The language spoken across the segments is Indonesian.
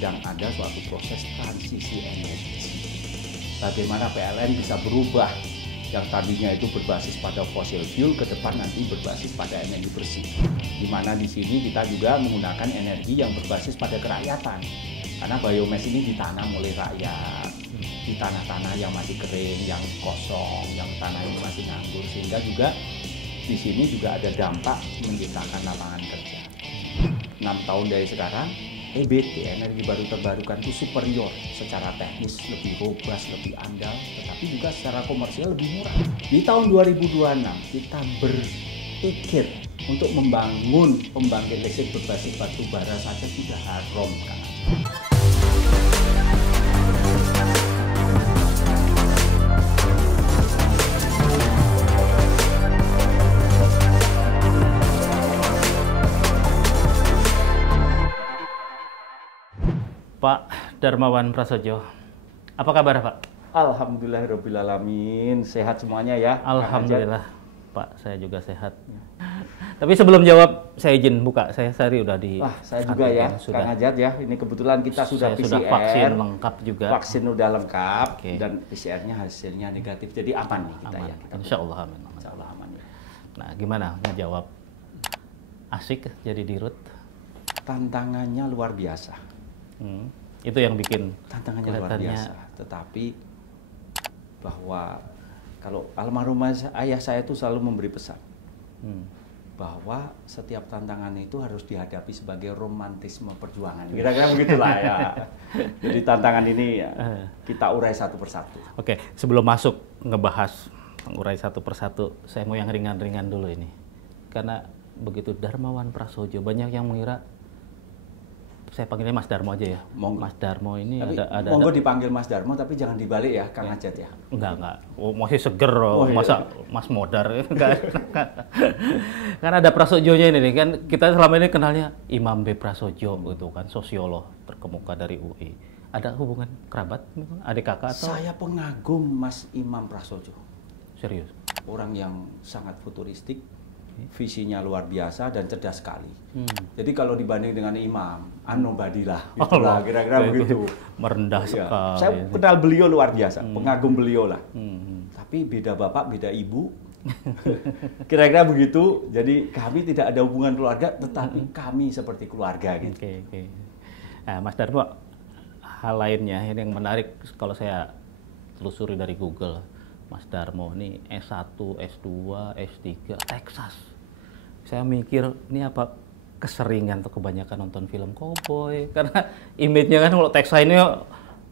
sedang ada suatu proses transisi energi. Bagaimana PLN bisa berubah yang tadinya itu berbasis pada fossil fuel ke depan nanti berbasis pada energi bersih. Di mana di sini kita juga menggunakan energi yang berbasis pada kerakyatan. Karena biomass ini ditanam oleh rakyat di tanah-tanah yang masih kering, yang kosong, yang tanah yang masih nganggur, sehingga juga di sini juga ada dampak menciptakan lapangan kerja. 6 tahun dari sekarang, EBT, energi baru terbarukan itu superior secara teknis, lebih robust, lebih andal, tetapi juga secara komersial lebih murah. Di tahun 2026 kita berpikir untuk membangun pembangkit listrik berbasis batu bara saja sudah haram kan. Pak Darmawan Prasojo, apa kabar Pak? Alhamdulillahirrahmanirrahim, sehat semuanya ya. Alhamdulillah Pak, saya juga sehat. Tapi sebelum jawab, saya izin buka, saya sehari udah di... Wah, saya juga ya, sudah. Kang Ajat ya, ini kebetulan kita sudah PCR. Sudah vaksin lengkap juga. Vaksin udah lengkap, dan PCR-nya hasilnya negatif, jadi aman nih kita aman. ya. Kita Insya Allah aman. Insya Allah aman ya. Nah, gimana ngejawab? Asik jadi dirut? Tantangannya luar biasa. Itu yang bikin tantangannya luar biasa. Tetapi bahwa kalau almarhum ayah saya itu selalu memberi pesan bahwa setiap tantangan itu harus dihadapi sebagai romantisme perjuangan. Kira-kira begitulah ya. Jadi tantangan ini ya, kita urai satu persatu. Oke, sebelum masuk ngebahas urai satu persatu, saya mau yang ringan-ringan dulu ini. Karena begitu Darmawan Prasojo, banyak yang mengira saya panggilnya Mas Darmo aja ya. Monggo. Mas Darmo ini tapi ada monggo dipanggil Mas Darmo, tapi jangan dibalik ya, Kang Ajat ya. Enggak. Oh, masih seger, masa Mas Modar. Kan ada Prasojonya ini nih, kan kita selama ini kenalnya Imam B. Prasojo gitu kan, sosiolog terkemuka dari UI. Ada hubungan kerabat, adik kakak atau? Saya pengagum Mas Imam Prasojo. Serius? Orang yang sangat futuristik, visinya luar biasa dan cerdas sekali. Jadi kalau dibanding dengan Imam, nobody lah, gitulah, kira-kira begitu. Merendah sekali. Saya kenal beliau luar biasa, pengagum beliau lah. Tapi beda bapak, beda ibu. Kira-kira begitu. Jadi kami tidak ada hubungan keluarga, tetapi kami seperti keluarga gitu. Oke. Nah, Mas Darmo, hal lainnya ini yang menarik kalau saya telusuri dari Google. Mas Darmo ini S1, S2, S3, Texas. Saya mikir ini apa keseringan atau kebanyakan nonton film koboi, karena image-nya kan kalau Texas ini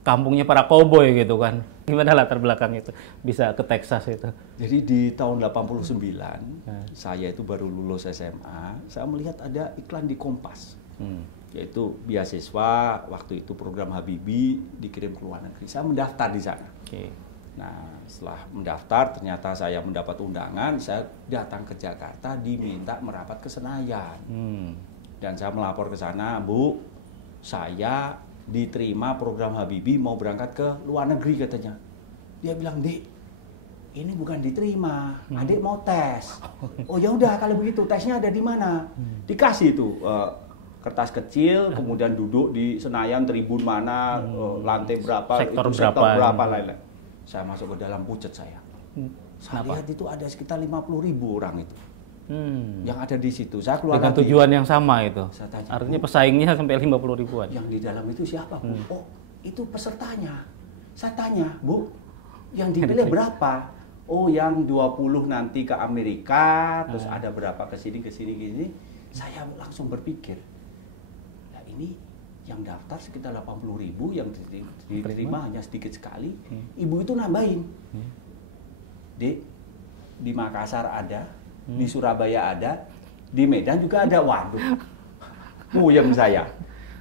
kampungnya para koboi gitu kan. Gimana latar belakang itu bisa ke Texas itu? Jadi di tahun 89 saya itu baru lulus SMA, saya melihat ada iklan di Kompas. Yaitu beasiswa, waktu itu program Habibie dikirim ke luar negeri. Saya mendaftar di sana. Nah, setelah mendaftar ternyata saya mendapat undangan, saya datang ke Jakarta diminta merapat ke Senayan. Dan saya melapor ke sana, Bu, saya diterima program Habibie mau berangkat ke luar negeri katanya. Dia bilang, Dek, ini bukan diterima, adik mau tes. Oh ya udah kalau begitu tesnya ada di mana? Dikasih itu kertas kecil, kemudian duduk di Senayan, tribun mana, lantai berapa, sektor berapa lain-lain. Saya masuk ke dalam pucet saya. Saya lihat itu ada sekitar 50.000 orang itu. Yang ada di situ. Saya keluar dengan lagi. Tujuan yang sama itu. Tanya, artinya pesaingnya sampai 50 ribuan. Yang di dalam itu siapa, Bu? Oh, itu pesertanya. Saya tanya, Bu, yang dipilih berapa? Oh, yang 20 nanti ke Amerika, terus ada berapa ke sini. Saya langsung berpikir, nah ini yang daftar sekitar 80.000, yang diterima hanya sedikit sekali. Ibu itu nambahin. Dek, di Makassar ada, di Surabaya ada, di Medan juga ada. Waduh, puyeng saya.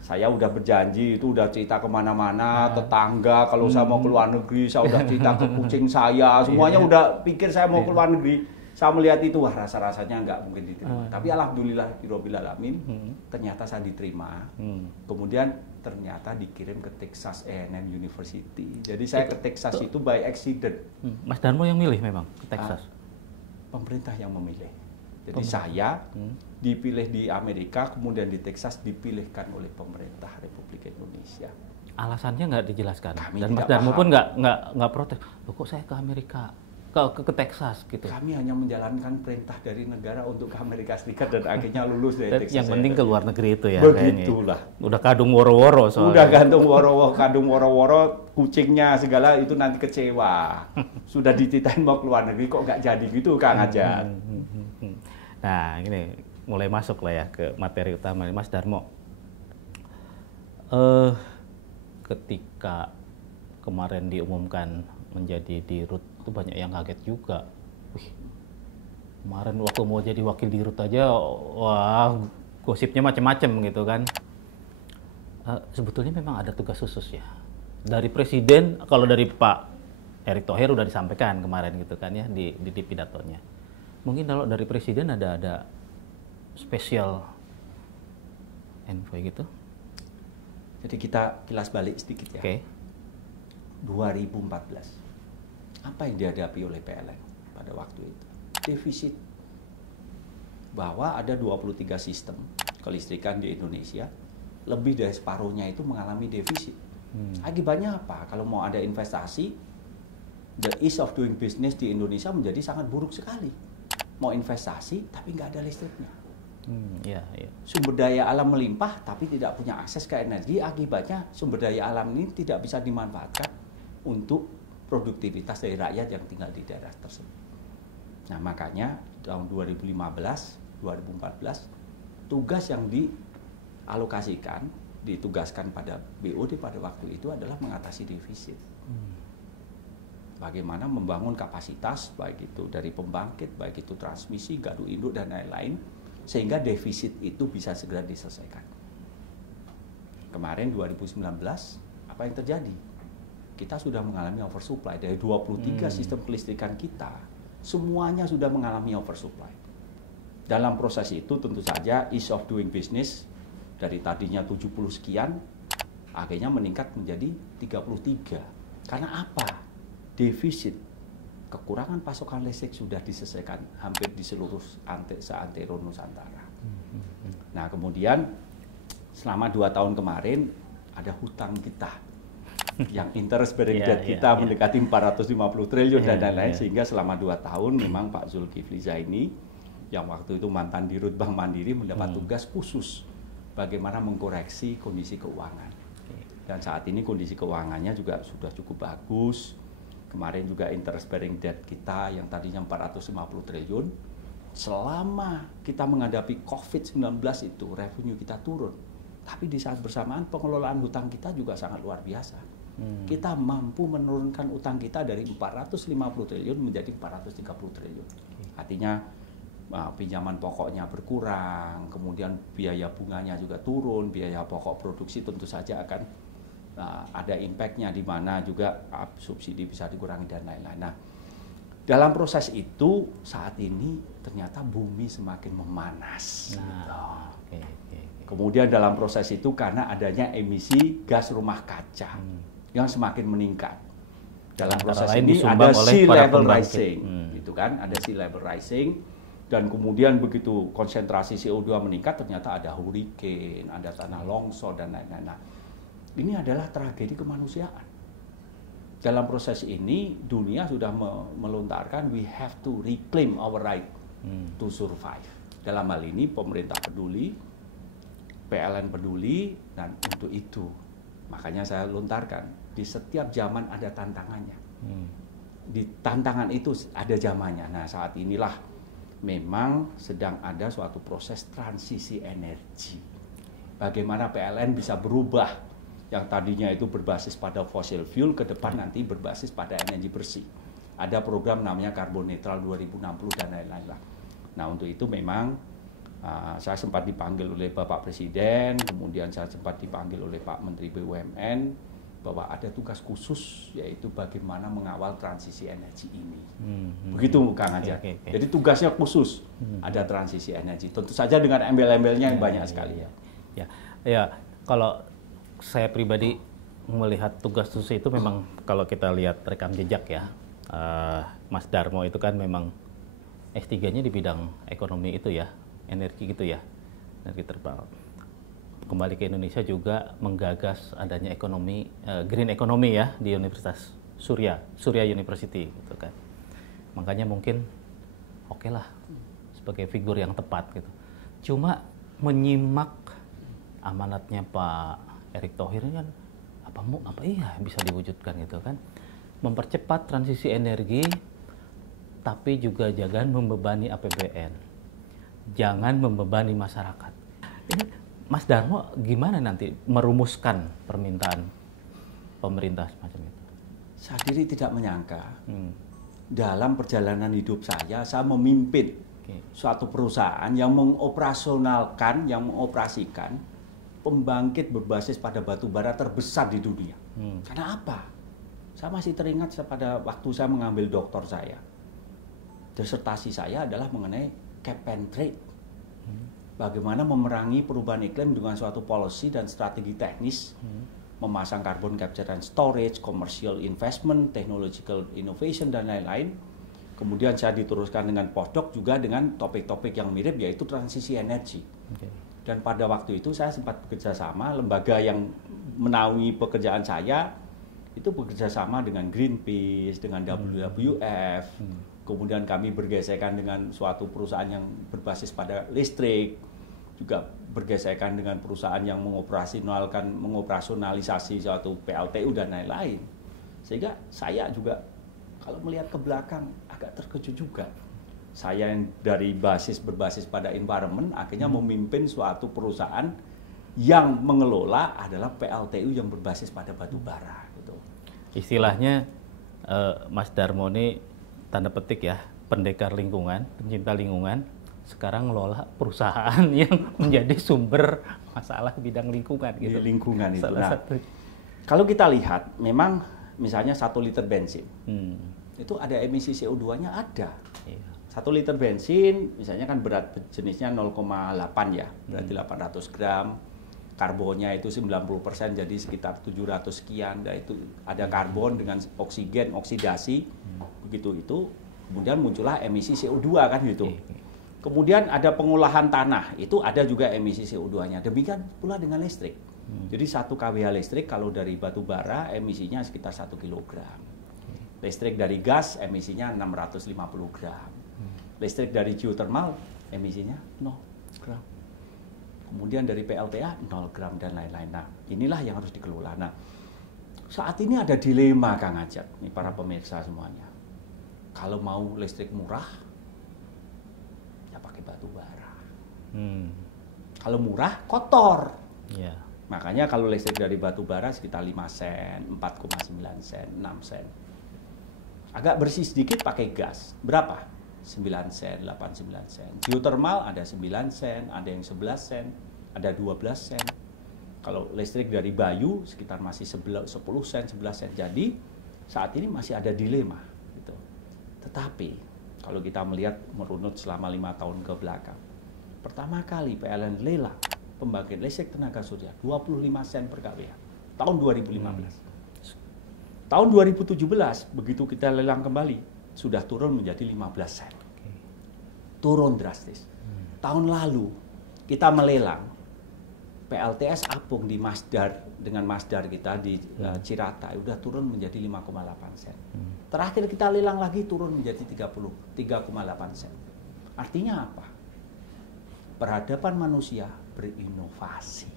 Saya udah berjanji, itu udah cerita kemana-mana, tetangga, kalau saya mau ke luar negeri, saya udah cerita ke kucing saya, semuanya udah pikir saya mau ke luar negeri. Saya melihat itu, wah rasa-rasanya nggak mungkin diterima. Tapi alhamdulillah, Alamin, ternyata saya diterima. Kemudian ternyata dikirim ke Texas A&M University. Jadi saya ke Texas itu by accident. Mas Darmo yang milih memang ke Texas? Pemerintah yang memilih. Jadi saya dipilih di Amerika, kemudian di Texas dipilihkan oleh pemerintah Republik Indonesia. Alasannya nggak dijelaskan. Kami Dan Mas tidak Darmo paham. pun nggak protes. Loh, kok saya ke Amerika, ke Texas gitu. Kami hanya menjalankan perintah dari negara untuk ke Amerika Serikat dan akhirnya lulus dari Dan Texas. yang penting ke luar negeri itu ya. Begitulah. Kayaknya. Udah kadung woro-woro soalnya. Udah gantung kadung woro-woro, kucingnya segala itu nanti kecewa. Sudah dititahkan mau ke luar negeri kok nggak jadi gitu Kang Ajat. Nah ini mulai masuk lah ya ke materi utama Mas Darmo. Ketika kemarin diumumkan menjadi dirut itu banyak yang kaget juga. Wih, kemarin waktu mau jadi wakil dirut aja, wah gosipnya macam-macam gitu kan. Sebetulnya memang ada tugas khusus ya dari presiden. Kalau dari Pak Erick Thohir udah disampaikan kemarin gitu kan ya di pidatonya. Mungkin kalau dari presiden ada spesial envoy gitu. Jadi kita kilas balik sedikit ya. Oke. 2014. Apa yang dihadapi oleh PLN pada waktu itu? Defisit. Bahwa ada 23 sistem kelistrikan di Indonesia, lebih dari separuhnya itu mengalami defisit. Akibatnya apa? Kalau mau ada investasi, the ease of doing business di Indonesia menjadi sangat buruk sekali. Mau investasi tapi nggak ada listriknya. Iya. Sumber daya alam melimpah tapi tidak punya akses ke energi, akibatnya sumber daya alam ini tidak bisa dimanfaatkan untuk produktivitas dari rakyat yang tinggal di daerah tersebut. Nah makanya tahun 2015, 2014 tugas yang dialokasikan, ditugaskan pada BOD pada waktu itu adalah mengatasi defisit. Bagaimana membangun kapasitas baik itu dari pembangkit, baik itu transmisi, gardu induk dan lain-lain, sehingga defisit itu bisa segera diselesaikan. Kemarin 2019, apa yang terjadi? Kita sudah mengalami oversupply dari 23 sistem kelistrikan kita, semuanya sudah mengalami oversupply. Dalam proses itu tentu saja ease of doing business dari tadinya 70 sekian, akhirnya meningkat menjadi 33. Karena apa? Defisit. Kekurangan pasokan listrik sudah diselesaikan hampir di seluruh seantero Nusantara. Nah kemudian selama 2 tahun kemarin ada hutang kita yang interest bearing debt kita mendekati 450 triliun dan lain-lain, sehingga selama 2 tahun memang Pak Zulkifli Zaini yang waktu itu mantan Dirut Bank Mandiri mendapat tugas khusus bagaimana mengkoreksi kondisi keuangan. Dan saat ini kondisi keuangannya juga sudah cukup bagus. Kemarin juga interest bearing debt kita yang tadinya 450 triliun, selama kita menghadapi COVID-19 itu revenue kita turun. Tapi di saat bersamaan pengelolaan hutang kita juga sangat luar biasa. Kita mampu menurunkan utang kita dari 450 triliun menjadi 430 triliun. Artinya pinjaman pokoknya berkurang, kemudian biaya bunganya juga turun, biaya pokok produksi tentu saja akan ada impact-nya di mana juga subsidi bisa dikurangi dan lain-lain. Nah, dalam proses itu saat ini ternyata bumi semakin memanas. Kemudian dalam proses itu karena adanya emisi gas rumah kaca yang semakin meningkat. Dalam proses ini ada sea level rising, gitu kan? Ada sea level rising dan kemudian begitu konsentrasi CO2 meningkat ternyata ada hurricane, ada tanah longsor dan lain-lain. Nah, ini adalah tragedi kemanusiaan. Dalam proses ini, dunia sudah melontarkan we have to reclaim our right to survive. Dalam hal ini, pemerintah peduli, PLN peduli, dan untuk itu, makanya saya lontarkan, di setiap zaman ada tantangannya. Di tantangan itu ada zamannya. Nah, saat inilah memang sedang ada suatu proses transisi energi. Bagaimana PLN bisa berubah yang tadinya itu berbasis pada fossil fuel ke depan nanti berbasis pada energi bersih. Ada program namanya Carbon Neutral 2060 dan lain-lain lah. Nah untuk itu memang saya sempat dipanggil oleh Bapak Presiden, kemudian saya sempat dipanggil oleh Pak Menteri BUMN bahwa ada tugas khusus yaitu bagaimana mengawal transisi energi ini. Begitu Kang Ajat. Jadi tugasnya khusus ada transisi energi. Tentu saja dengan embel-embelnya yang banyak sekali ya. Ya, kalau saya pribadi melihat tugas khusus itu memang kalau kita lihat rekam jejak ya, Mas Darmo itu kan memang S3-nya di bidang ekonomi itu ya, energi gitu ya, energi terbarukan. Kembali ke Indonesia juga menggagas adanya ekonomi, green economy ya di Universitas Surya University gitu kan. Makanya mungkin oke lah sebagai figur yang tepat gitu. Cuma menyimak amanatnya Pak Erick Thohir ini kan apa iya bisa diwujudkan gitu kan. Mempercepat transisi energi tapi juga jangan membebani APBN. Jangan membebani masyarakat. Ini Mas Darmo gimana nanti merumuskan permintaan pemerintah semacam itu? Saya diri tidak menyangka dalam perjalanan hidup saya memimpin suatu perusahaan yang mengoperasionalkan, yang mengoperasikan pembangkit berbasis pada batu bara terbesar di dunia. Karena apa? Saya masih teringat pada waktu saya mengambil doktor saya. Disertasi saya adalah mengenai cap and trade. Bagaimana memerangi perubahan iklim dengan suatu policy dan strategi teknis, memasang carbon capture and storage, commercial investment, technological innovation, dan lain-lain. Kemudian saya diteruskan dengan postdoc juga dengan topik-topik yang mirip, yaitu transisi energi. Dan pada waktu itu saya sempat bekerja sama, lembaga yang menaungi pekerjaan saya, itu bekerja sama dengan Greenpeace, dengan WWF, kemudian kami bergesekan dengan suatu perusahaan yang berbasis pada listrik, juga bergesekan dengan perusahaan yang mengoperasionalisasi suatu PLTU dan lain-lain. Sehingga saya juga kalau melihat ke belakang agak terkejut juga. Saya yang dari berbasis pada environment akhirnya memimpin suatu perusahaan yang mengelola adalah PLTU yang berbasis pada batu bara. Gitu. Istilahnya Mas Darmo ini tanda petik ya, pendekar lingkungan, pencinta lingkungan, sekarang ngelola perusahaan yang menjadi sumber masalah bidang lingkungan gitu. Di lingkungan itu. Salah Nah, satu. kalau kita lihat, memang misalnya 1 liter bensin, itu ada emisi CO2-nya ada. Iya. 1 liter bensin, misalnya kan berat jenisnya 0,8 ya, berarti 800 gram. Karbonnya itu 90%, jadi sekitar 700 sekian. Dan itu ada karbon dengan oksigen, oksidasi, begitu itu. Kemudian muncullah emisi CO2 kan gitu. Kemudian ada pengolahan tanah, itu ada juga emisi CO2-nya. Demikian pula dengan listrik. Jadi 1 kWh listrik kalau dari batu bara emisinya sekitar 1 kilogram. Listrik dari gas emisinya 650 gram. Listrik dari geothermal emisinya 0 gram. Kemudian dari PLTA 0 gram dan lain-lain. Nah, inilah yang harus dikelola. Nah, saat ini ada dilema Kang Ajat, nih para pemirsa semuanya. Kalau mau listrik murah, ya pakai batu bara. Kalau murah, kotor. Yeah. Makanya kalau listrik dari batu bara sekitar 5 sen, 4,9 sen, 6 sen. Agak bersih sedikit pakai gas. Berapa? 9 sen, 8-9 sen. Geothermal ada 9 sen, ada yang 11 sen, ada 12 sen. Kalau listrik dari Bayu sekitar masih 10 sen, 11 sen. Jadi saat ini masih ada dilema. Gitu. Tetapi kalau kita melihat merunut selama 5 tahun ke belakang, pertama kali PLN lelang pembangkit listrik tenaga surya 25 sen per kWh tahun 2015. Tahun 2017 begitu kita lelang kembali sudah turun menjadi 15 sen. Turun drastis. Tahun lalu kita melelang PLTS Apung di Masdar dengan Masdar kita di Cirata udah turun menjadi 5,8 sen. Terakhir kita lelang lagi turun menjadi 3,8 sen. Artinya apa? Peradaban manusia berinovasi.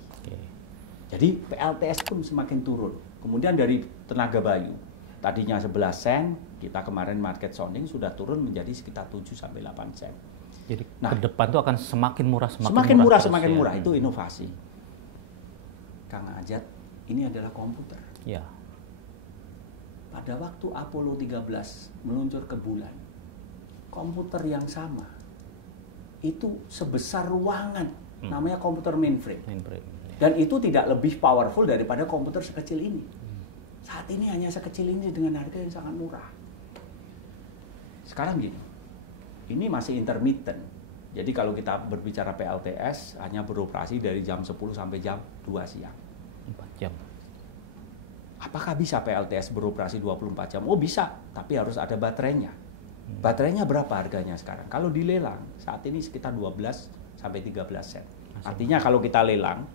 Jadi PLTS pun semakin turun. Kemudian dari tenaga bayu, tadinya 11 sen, kita kemarin market sounding sudah turun menjadi sekitar 7-8 sen. Jadi ke depan itu akan semakin murah, semakin murah. Itu inovasi. Kang Ajat, ini adalah komputer. Ya. Pada waktu Apollo 13 meluncur ke bulan, komputer yang sama itu sebesar ruangan, namanya komputer mainframe. Dan itu tidak lebih powerful daripada komputer sekecil ini. Saat ini hanya sekecil ini dengan harga yang sangat murah. Sekarang gini, ini masih intermittent. Jadi kalau kita berbicara PLTS hanya beroperasi dari jam 10 sampai jam 2 siang. 4 jam. Apakah bisa PLTS beroperasi 24 jam? Oh bisa, tapi harus ada baterainya. Baterainya berapa harganya sekarang? Kalau dilelang saat ini sekitar 12 sampai 13 sen. Artinya kalau kita lelang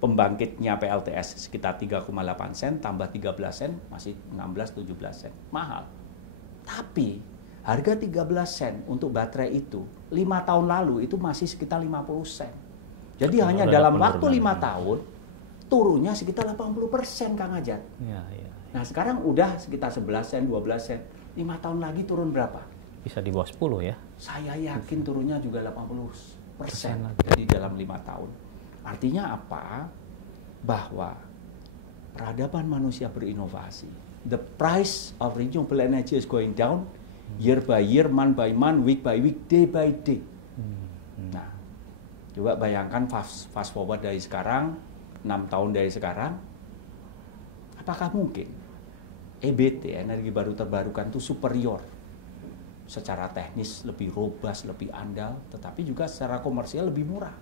pembangkitnya PLTS sekitar 3,8 sen tambah 13 sen masih 16-17 sen. Mahal. Tapi harga 13 sen untuk baterai itu 5 tahun lalu itu masih sekitar 50 sen. Jadi hanya dalam waktu 5 tahun turunnya sekitar 80% Kang Ajat. Nah sekarang udah sekitar 11 sen, 12 sen. 5 tahun lagi turun berapa? Bisa di bawah 10 ya? Saya yakin turunnya juga 80%. Jadi dalam 5 tahun. Artinya apa? Bahwa peradaban manusia berinovasi. The price of renewable energy is going down year by year, month by month, week by week, day by day. Nah, coba bayangkan fast forward dari sekarang, 6 tahun dari sekarang, apakah mungkin EBT, energi baru terbarukan itu superior? Secara teknis lebih robust, lebih andal, tetapi juga secara komersial lebih murah.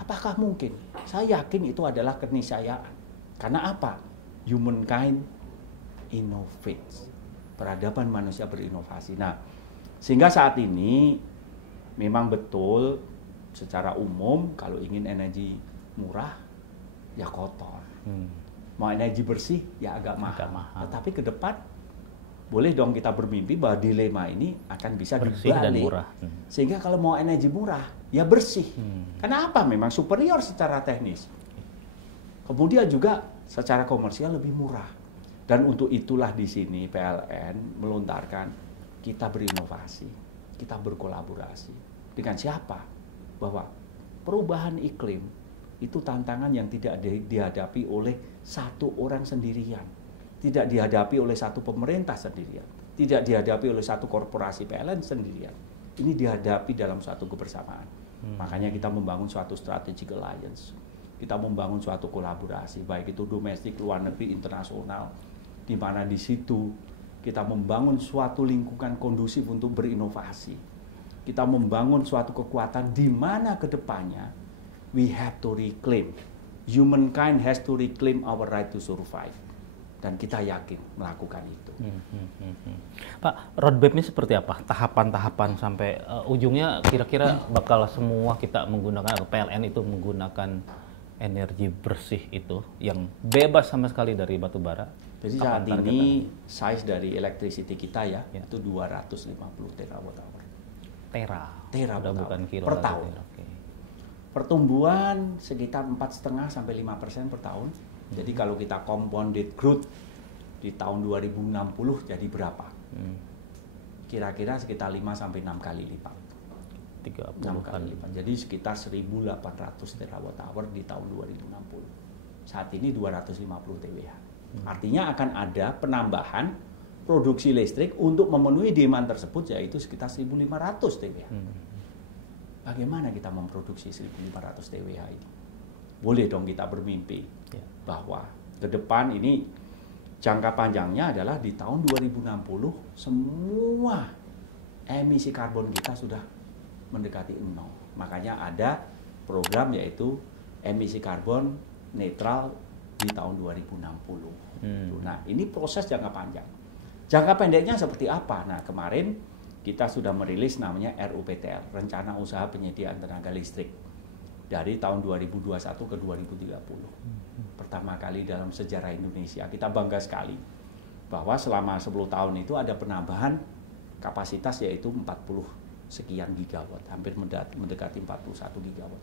Apakah mungkin? Saya yakin itu adalah keniscayaan. Karena apa? Humankind innovates. Peradaban manusia berinovasi. Nah, sehingga saat ini memang betul secara umum kalau ingin energi murah ya kotor. Mau energi bersih ya agak mahal. Tetapi ke depan boleh dong kita bermimpi bahwa dilema ini akan bisa bersih dan dibalik. murah. Sehingga kalau mau energi murah ya bersih. Karena apa? Memang superior secara teknis. Kemudian juga secara komersial lebih murah. Dan untuk itulah di sini PLN melontarkan kita berinovasi, kita berkolaborasi. Dengan siapa? Bahwa perubahan iklim itu tantangan yang tidak dihadapi oleh satu orang sendirian. Tidak dihadapi oleh satu pemerintah sendirian. Tidak dihadapi oleh satu korporasi PLN sendirian. Ini dihadapi dalam suatu kebersamaan. Makanya kita membangun suatu strategic alliance. Kita membangun suatu kolaborasi, baik itu domestik, luar negeri, internasional. Di mana di situ kita membangun suatu lingkungan kondusif untuk berinovasi. Kita membangun suatu kekuatan di mana ke depannya we have to reclaim. Humankind has to reclaim our right to survive. Dan kita yakin melakukan itu. Pak, roadmap-nya seperti apa? Tahapan-tahapan sampai ujungnya kira-kira bakal semua kita menggunakan, atau PLN itu menggunakan energi bersih itu yang bebas sama sekali dari batu bara. Jadi saat ini size dari electricity kita ya, itu 250 terawatt-hour. Udah bukan kilo per tahun. Pertumbuhan sekitar 4,5 sampai 5% per tahun. Jadi kalau kita compounded growth di tahun 2060 jadi berapa? Kira-kira sekitar 5 sampai 6 kali lipat. 30 kali lipat. Jadi sekitar 1.800 terawatt-hour di tahun 2060. Saat ini 250 TWh. Artinya akan ada penambahan produksi listrik untuk memenuhi demand tersebut yaitu sekitar 1.500 TWh. Bagaimana kita memproduksi 1.500 TWh ini? Boleh dong kita bermimpi bahwa ke depan ini jangka panjangnya adalah di tahun 2060 semua emisi karbon kita sudah mendekati 0. Makanya ada program yaitu emisi karbon netral di tahun 2060. Nah, ini proses jangka panjang. Jangka pendeknya seperti apa? Nah, kemarin kita sudah merilis namanya RUPTL, Rencana Usaha Penyediaan Tenaga Listrik. Dari tahun 2021 ke 2030. Pertama kali dalam sejarah Indonesia. Kita bangga sekali bahwa selama 10 tahun itu ada penambahan kapasitas yaitu 40 sekian gigawatt. Hampir mendekati 41 gigawatt.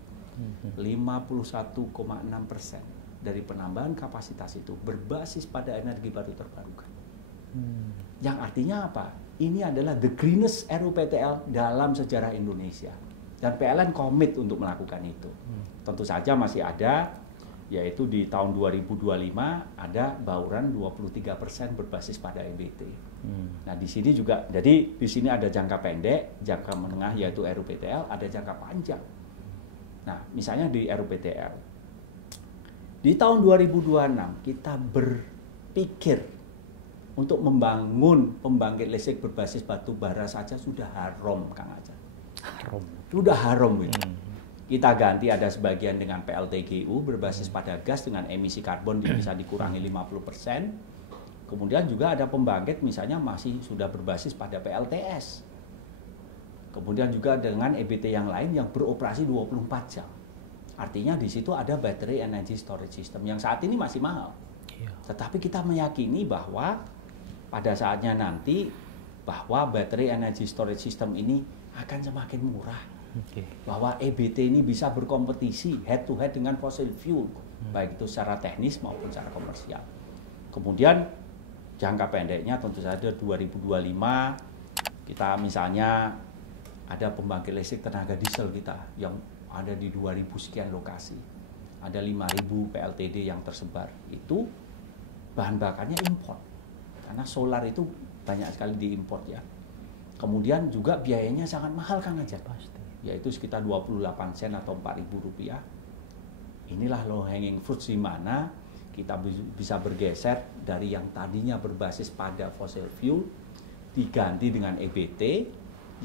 51,6% dari penambahan kapasitas itu berbasis pada energi baru terbarukan. Yang artinya apa? Ini adalah the greenest RUPTL dalam sejarah Indonesia. Dan PLN komit untuk melakukan itu. Tentu saja masih ada, yaitu di tahun 2025 ada bauran 23% berbasis pada EBT. Nah di sini juga, jadi di sini ada jangka pendek, jangka menengah yaitu RUPTL, ada jangka panjang. Nah misalnya di RUPTL, di tahun 2026 kita berpikir untuk membangun pembangkit listrik berbasis batu bara saja sudah haram, Kang Ajat. Sudah haram itu. Kita ganti ada sebagian dengan PLTGU berbasis pada gas dengan emisi karbon bisa dikurangi 50%. Kemudian juga ada pembangkit misalnya masih sudah berbasis pada PLTS. Kemudian juga dengan EBT yang lain yang beroperasi 24 jam. Artinya di situ ada battery energy storage system yang saat ini masih mahal. Iya. Tetapi kita meyakini bahwa pada saatnya nanti bahwa battery energy storage system ini akan semakin murah. Bahwa EBT ini bisa berkompetisi head to head dengan fossil fuel, baik itu secara teknis maupun secara komersial. Kemudian jangka pendeknya tentu saja 2025 kita misalnya ada pembangkit listrik tenaga diesel kita yang ada di 2000 sekian lokasi. Ada 5000 PLTD yang tersebar. Itu bahan bakarnya import. Karena solar itu banyak sekali diimport ya. Kemudian juga biayanya sangat mahal Kang Ajat. Pasti. Yaitu sekitar 28 sen atau 4.000 rupiah. Inilah low hanging fruit di mana kita bisa bergeser dari yang tadinya berbasis pada fossil fuel diganti dengan EBT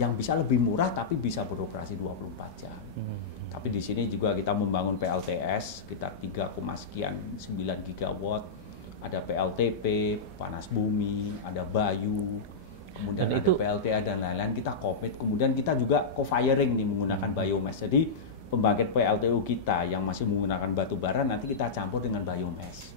yang bisa lebih murah tapi bisa beroperasi 24 jam. Tapi di sini juga kita membangun PLTS sekitar 3, sekian 9 gigawatt, ada PLTP, panas bumi, ada Bayu, kemudian dan ada itu, PLTA dan lain-lain. Kita komit, kemudian kita juga co-firing nih menggunakan biomass. Jadi pembangkit PLTU kita yang masih menggunakan batu bara nanti kita campur dengan biomass.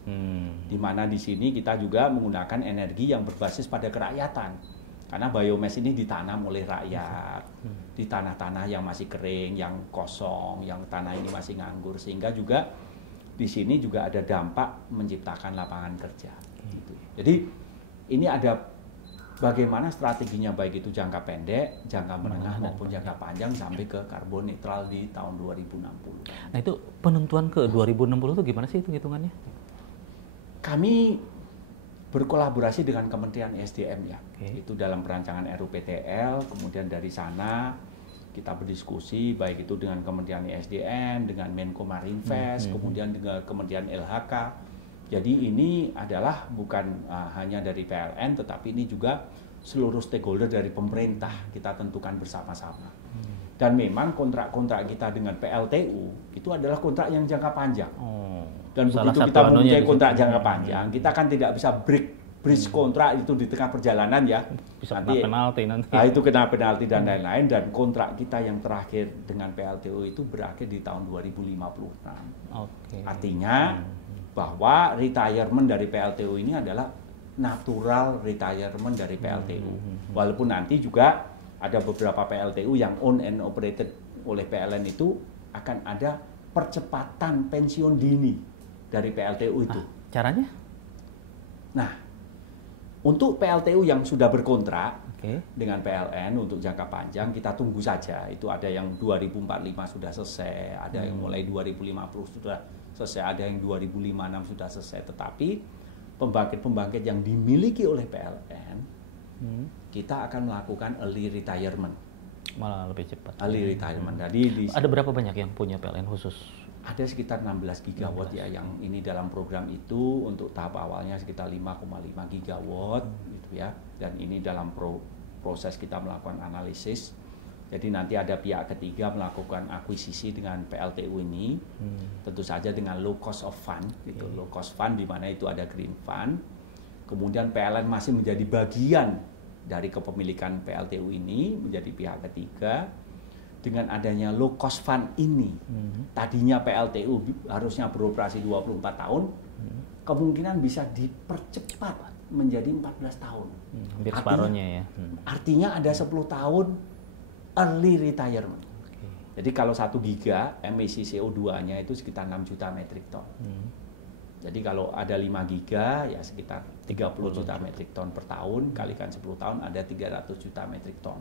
Di mana di sini kita juga menggunakan energi yang berbasis pada kerakyatan. Karena biomass ini ditanam oleh rakyat di tanah-tanah yang masih kering, yang kosong, yang tanah ini masih nganggur, sehingga juga di sini juga ada dampak menciptakan lapangan kerja. Gitu. Jadi ini ada bagaimana strateginya baik itu jangka pendek, jangka menengah maupun jangka panjang sampai ke karbon netral di tahun 2060. Nah itu penentuan ke 2060 itu gimana sih hitungannya? Kami berkolaborasi dengan Kementerian SDM ya, itu dalam perancangan RUPTL, kemudian dari sana kita berdiskusi baik itu dengan Kementerian SDM, dengan Menko Marinvest, kemudian dengan Kementerian LHK. Jadi ini adalah bukan hanya dari PLN, tetapi ini juga seluruh stakeholder dari pemerintah kita tentukan bersama-sama. Dan memang kontrak-kontrak kita dengan PLTU itu adalah kontrak yang jangka panjang. Dan begitu kita mempunyai kontrak jangka panjang, kita kan tidak bisa bridge kontrak itu di tengah perjalanan ya. Bisa kena penalti nanti. Nah, itu kena penalti dan lain-lain. Dan kontrak kita yang terakhir dengan PLTU itu berakhir di tahun 2056. Artinya bahwa retirement dari PLTU ini adalah natural retirement dari PLTU. Walaupun nanti juga ada beberapa PLTU yang owned and operated oleh PLN itu akan ada percepatan pensiun dini dari PLTU itu. Caranya? Nah, untuk PLTU yang sudah berkontrak dengan PLN untuk jangka panjang, kita tunggu saja. Itu ada yang 2045 sudah selesai, ada yang mulai 2050 sudah selesai, ada yang 2056 sudah selesai. Tetapi pembangkit-pembangkit yang dimiliki oleh PLN, kita akan melakukan early retirement. Malah lebih cepat. Early retirement. Jadi ada berapa banyak yang punya PLN khusus? Ada sekitar 16 gigawatt ya yang ini dalam program itu untuk tahap awalnya sekitar 5,5 gigawatt gitu ya. Dan ini dalam proses kita melakukan analisis. Jadi nanti ada pihak ketiga melakukan akuisisi dengan PLTU ini. Tentu saja dengan low cost of fund gitu. Low cost fund di mana itu ada green fund. Kemudian PLN masih menjadi bagian dari kepemilikan PLTU ini menjadi pihak ketiga. Dengan adanya low cost fund ini, tadinya PLTU harusnya beroperasi 24 tahun, kemungkinan bisa dipercepat menjadi 14 tahun. Hampir separuhnya ya. Artinya ada 10 tahun early retirement. Jadi kalau 1 giga emisi CO2-nya itu sekitar 6 juta metrik ton. Jadi kalau ada 5 giga ya sekitar 30 juta metrik ton per tahun, kalikan 10 tahun ada 300 juta metrik ton.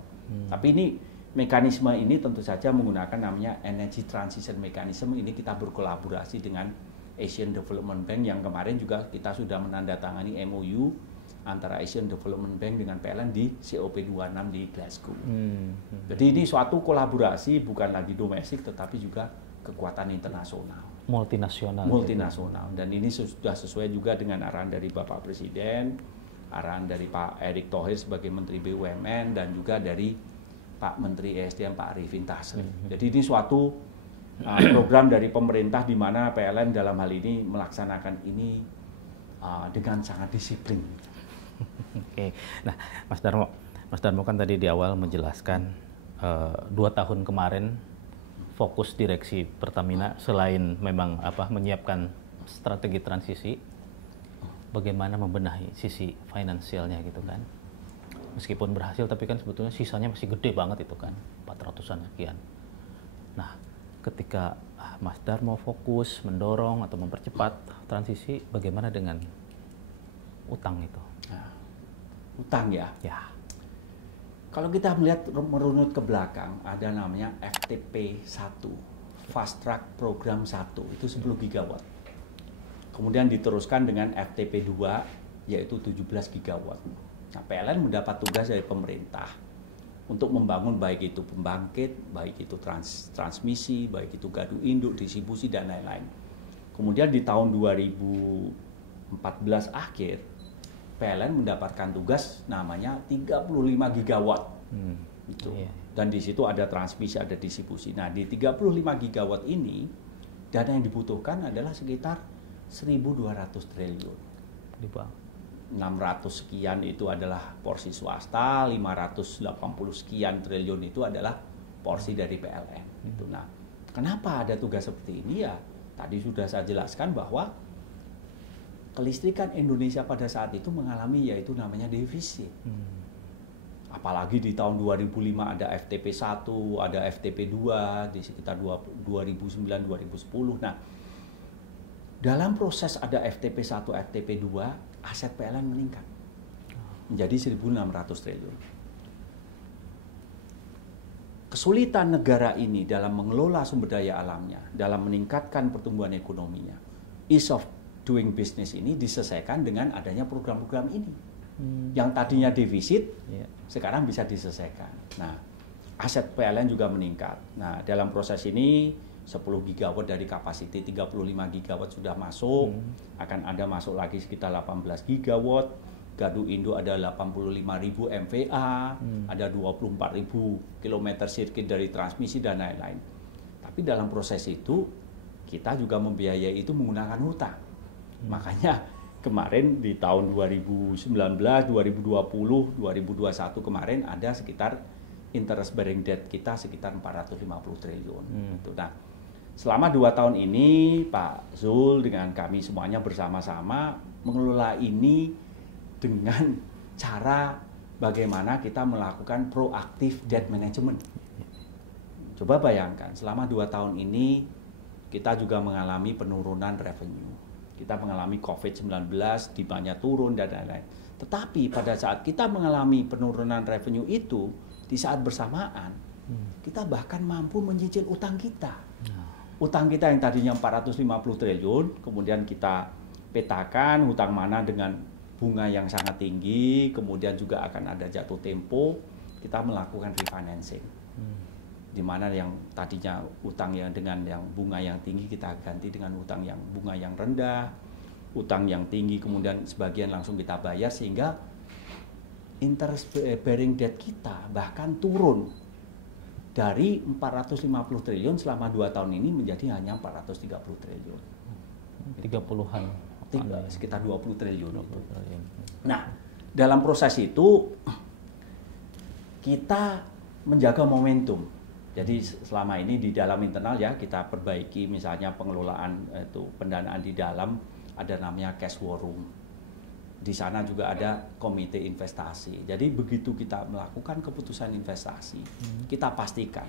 Tapi ini mekanisme ini tentu saja menggunakan namanya Energy Transition Mechanism. Ini kita berkolaborasi dengan Asian Development Bank yang kemarin juga kita sudah menandatangani MOU antara Asian Development Bank dengan PLN di COP26 di Glasgow. Jadi ini suatu kolaborasi bukan lagi domestik tetapi juga kekuatan internasional. Multinasional. Dan ini sudah sesuai juga dengan arahan dari Bapak Presiden, arahan dari Pak Erick Thohir sebagai Menteri BUMN dan juga dari Pak Menteri ESDM Pak Arifin Tasrif. Jadi ini suatu program dari pemerintah di mana PLN dalam hal ini melaksanakan ini dengan sangat disiplin. Oke. Nah, Mas Darmo kan tadi di awal menjelaskan 2 tahun kemarin fokus direksi Pertamina selain memang menyiapkan strategi transisi, bagaimana membenahi sisi finansialnya gitu kan. Meskipun berhasil tapi kan sebetulnya sisanya masih gede banget itu kan, 400-an sekian. Nah, ketika Mas Darmo fokus mendorong atau mempercepat transisi, bagaimana dengan utang itu? Nah, utang ya? Ya. Kalau kita melihat merunut ke belakang, ada namanya FTP 1, Fast Track Program 1, itu 10 gigawatt. Kemudian diteruskan dengan FTP 2, yaitu 17 gigawatt. Nah, PLN mendapat tugas dari pemerintah untuk membangun baik itu pembangkit, baik itu transmisi, baik itu gardu induk, distribusi, dan lain-lain. Kemudian di tahun 2014 akhir, PLN mendapatkan tugas namanya 35 gigawatt. Gitu. Dan di situ ada transmisi, ada distribusi. Nah, di 35 gigawatt ini, dana yang dibutuhkan adalah sekitar 1.200 triliun. 600 sekian itu adalah porsi swasta, 580 sekian triliun itu adalah porsi dari PLN. Gitu. Nah, kenapa ada tugas seperti ini ya? Tadi sudah saya jelaskan bahwa kelistrikan Indonesia pada saat itu mengalami yaitu namanya defisit. Apalagi di tahun 2005 ada FTP 1, ada FTP 2 di sekitar 2009-2010. Nah, dalam proses ada FTP 1, FTP 2, aset PLN meningkat menjadi 1.600 triliun. Kesulitan negara ini dalam mengelola sumber daya alamnya, dalam meningkatkan pertumbuhan ekonominya, ease of doing business ini diselesaikan dengan adanya program-program ini. Yang tadinya defisit, sekarang bisa diselesaikan. Nah, aset PLN juga meningkat. Nah, dalam proses ini 10 gigawatt dari kapasiti 35 gigawatt sudah masuk, akan ada masuk lagi sekitar 18 gigawatt, gardu induk ada 85.000 MVA, ada 24.000 kilometer sirkuit dari transmisi dan lain-lain. Tapi dalam proses itu, kita juga membiayai itu menggunakan hutang. Makanya kemarin di tahun 2019, 2020, 2021 kemarin ada sekitar interest bearing debt kita sekitar 450 triliun. Nah, selama 2 tahun ini Pak Zul dengan kami semuanya bersama-sama mengelola ini dengan cara bagaimana kita melakukan proaktif debt management. Coba bayangkan, selama 2 tahun ini kita juga mengalami penurunan revenue. Kita mengalami COVID-19, demandnya turun dan lain-lain. Tetapi pada saat kita mengalami penurunan revenue itu, di saat bersamaan, kita bahkan mampu menyicil utang kita. Utang kita yang tadinya 450 triliun, kemudian kita petakan hutang mana dengan bunga yang sangat tinggi, kemudian juga akan ada jatuh tempo, kita melakukan refinancing. Di mana yang tadinya utang yang dengan yang bunga yang tinggi kita ganti dengan utang yang bunga yang rendah, utang yang tinggi kemudian sebagian langsung kita bayar sehingga interest bearing debt kita bahkan turun dari 450 triliun selama 2 tahun ini menjadi hanya 430 triliun. 30-an. Sekitar 20 triliun. Nah, dalam proses itu kita menjaga momentum. Jadi selama ini di dalam internal ya kita perbaiki misalnya pengelolaan itu pendanaan di dalam ada namanya cash war room. Di sana juga ada komite investasi. Jadi begitu kita melakukan keputusan investasi, kita pastikan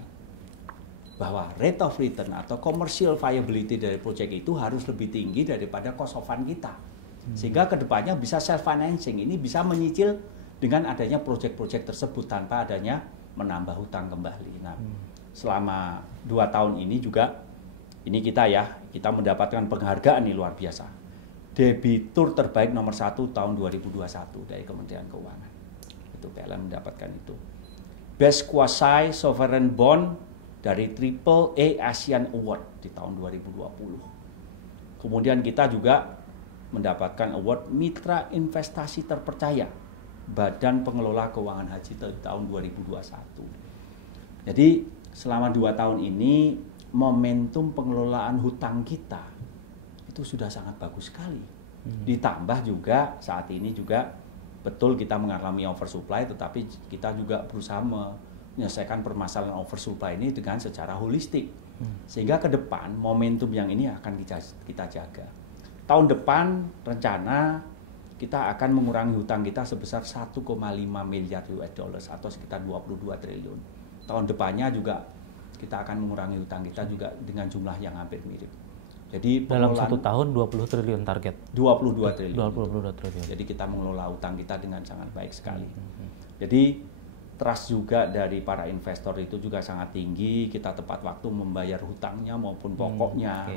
bahwa rate of return atau commercial viability dari proyek itu harus lebih tinggi daripada cost of fund kita. Sehingga kedepannya bisa self financing, ini bisa menyicil dengan adanya proyek-proyek tersebut tanpa adanya menambah hutang kembali. Nah, selama 2 tahun ini juga ini kita mendapatkan penghargaan nih luar biasa. Debitur terbaik nomor 1 tahun 2021 dari Kementerian Keuangan. Itu PLN mendapatkan itu. Best Quasi Sovereign Bond dari AAA ASEAN Award di tahun 2020. Kemudian kita juga mendapatkan award Mitra Investasi Terpercaya Badan Pengelola Keuangan Haji tahun 2021. Jadi selama 2 tahun ini momentum pengelolaan hutang kita itu sudah sangat bagus sekali. Ditambah juga saat ini juga betul kita mengalami oversupply, tetapi kita juga berusaha menyelesaikan permasalahan oversupply ini dengan secara holistik. Sehingga ke depan momentum yang ini akan kita jaga. Tahun depan rencana kita akan mengurangi hutang kita sebesar 1,5 miliar US dollars atau sekitar 22 triliun. Tahun depannya juga kita akan mengurangi hutang kita juga dengan jumlah yang hampir mirip. Jadi dalam 1 tahun 20 triliun target. 22 triliun. 22 triliun. Jadi kita mengelola hutang kita dengan sangat baik sekali. Jadi trust juga dari para investor itu juga sangat tinggi. Kita tepat waktu membayar hutangnya maupun pokoknya.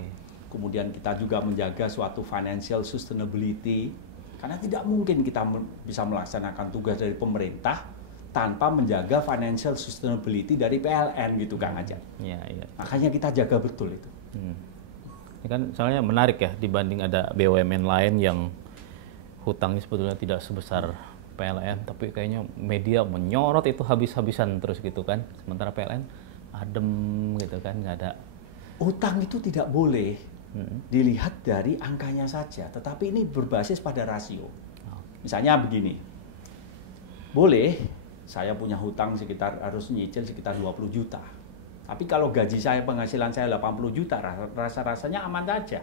Kemudian kita juga menjaga suatu financial sustainability. Karena tidak mungkin kita bisa melaksanakan tugas dari pemerintah tanpa menjaga financial sustainability dari PLN gitu Kang Ajat. Iya, iya. Makanya kita jaga betul itu. Ini kan soalnya menarik ya dibanding ada BUMN lain yang hutangnya sebetulnya tidak sebesar PLN, tapi kayaknya media menyorot itu habis-habisan terus gitu kan. Sementara PLN adem gitu kan, nggak ada. Utang itu tidak boleh dilihat dari angkanya saja, tetapi ini berbasis pada rasio. Misalnya begini, boleh saya punya hutang sekitar harus nyicil sekitar 20 juta. Tapi kalau gaji saya, penghasilan saya 80 juta, rasa-rasanya aman saja.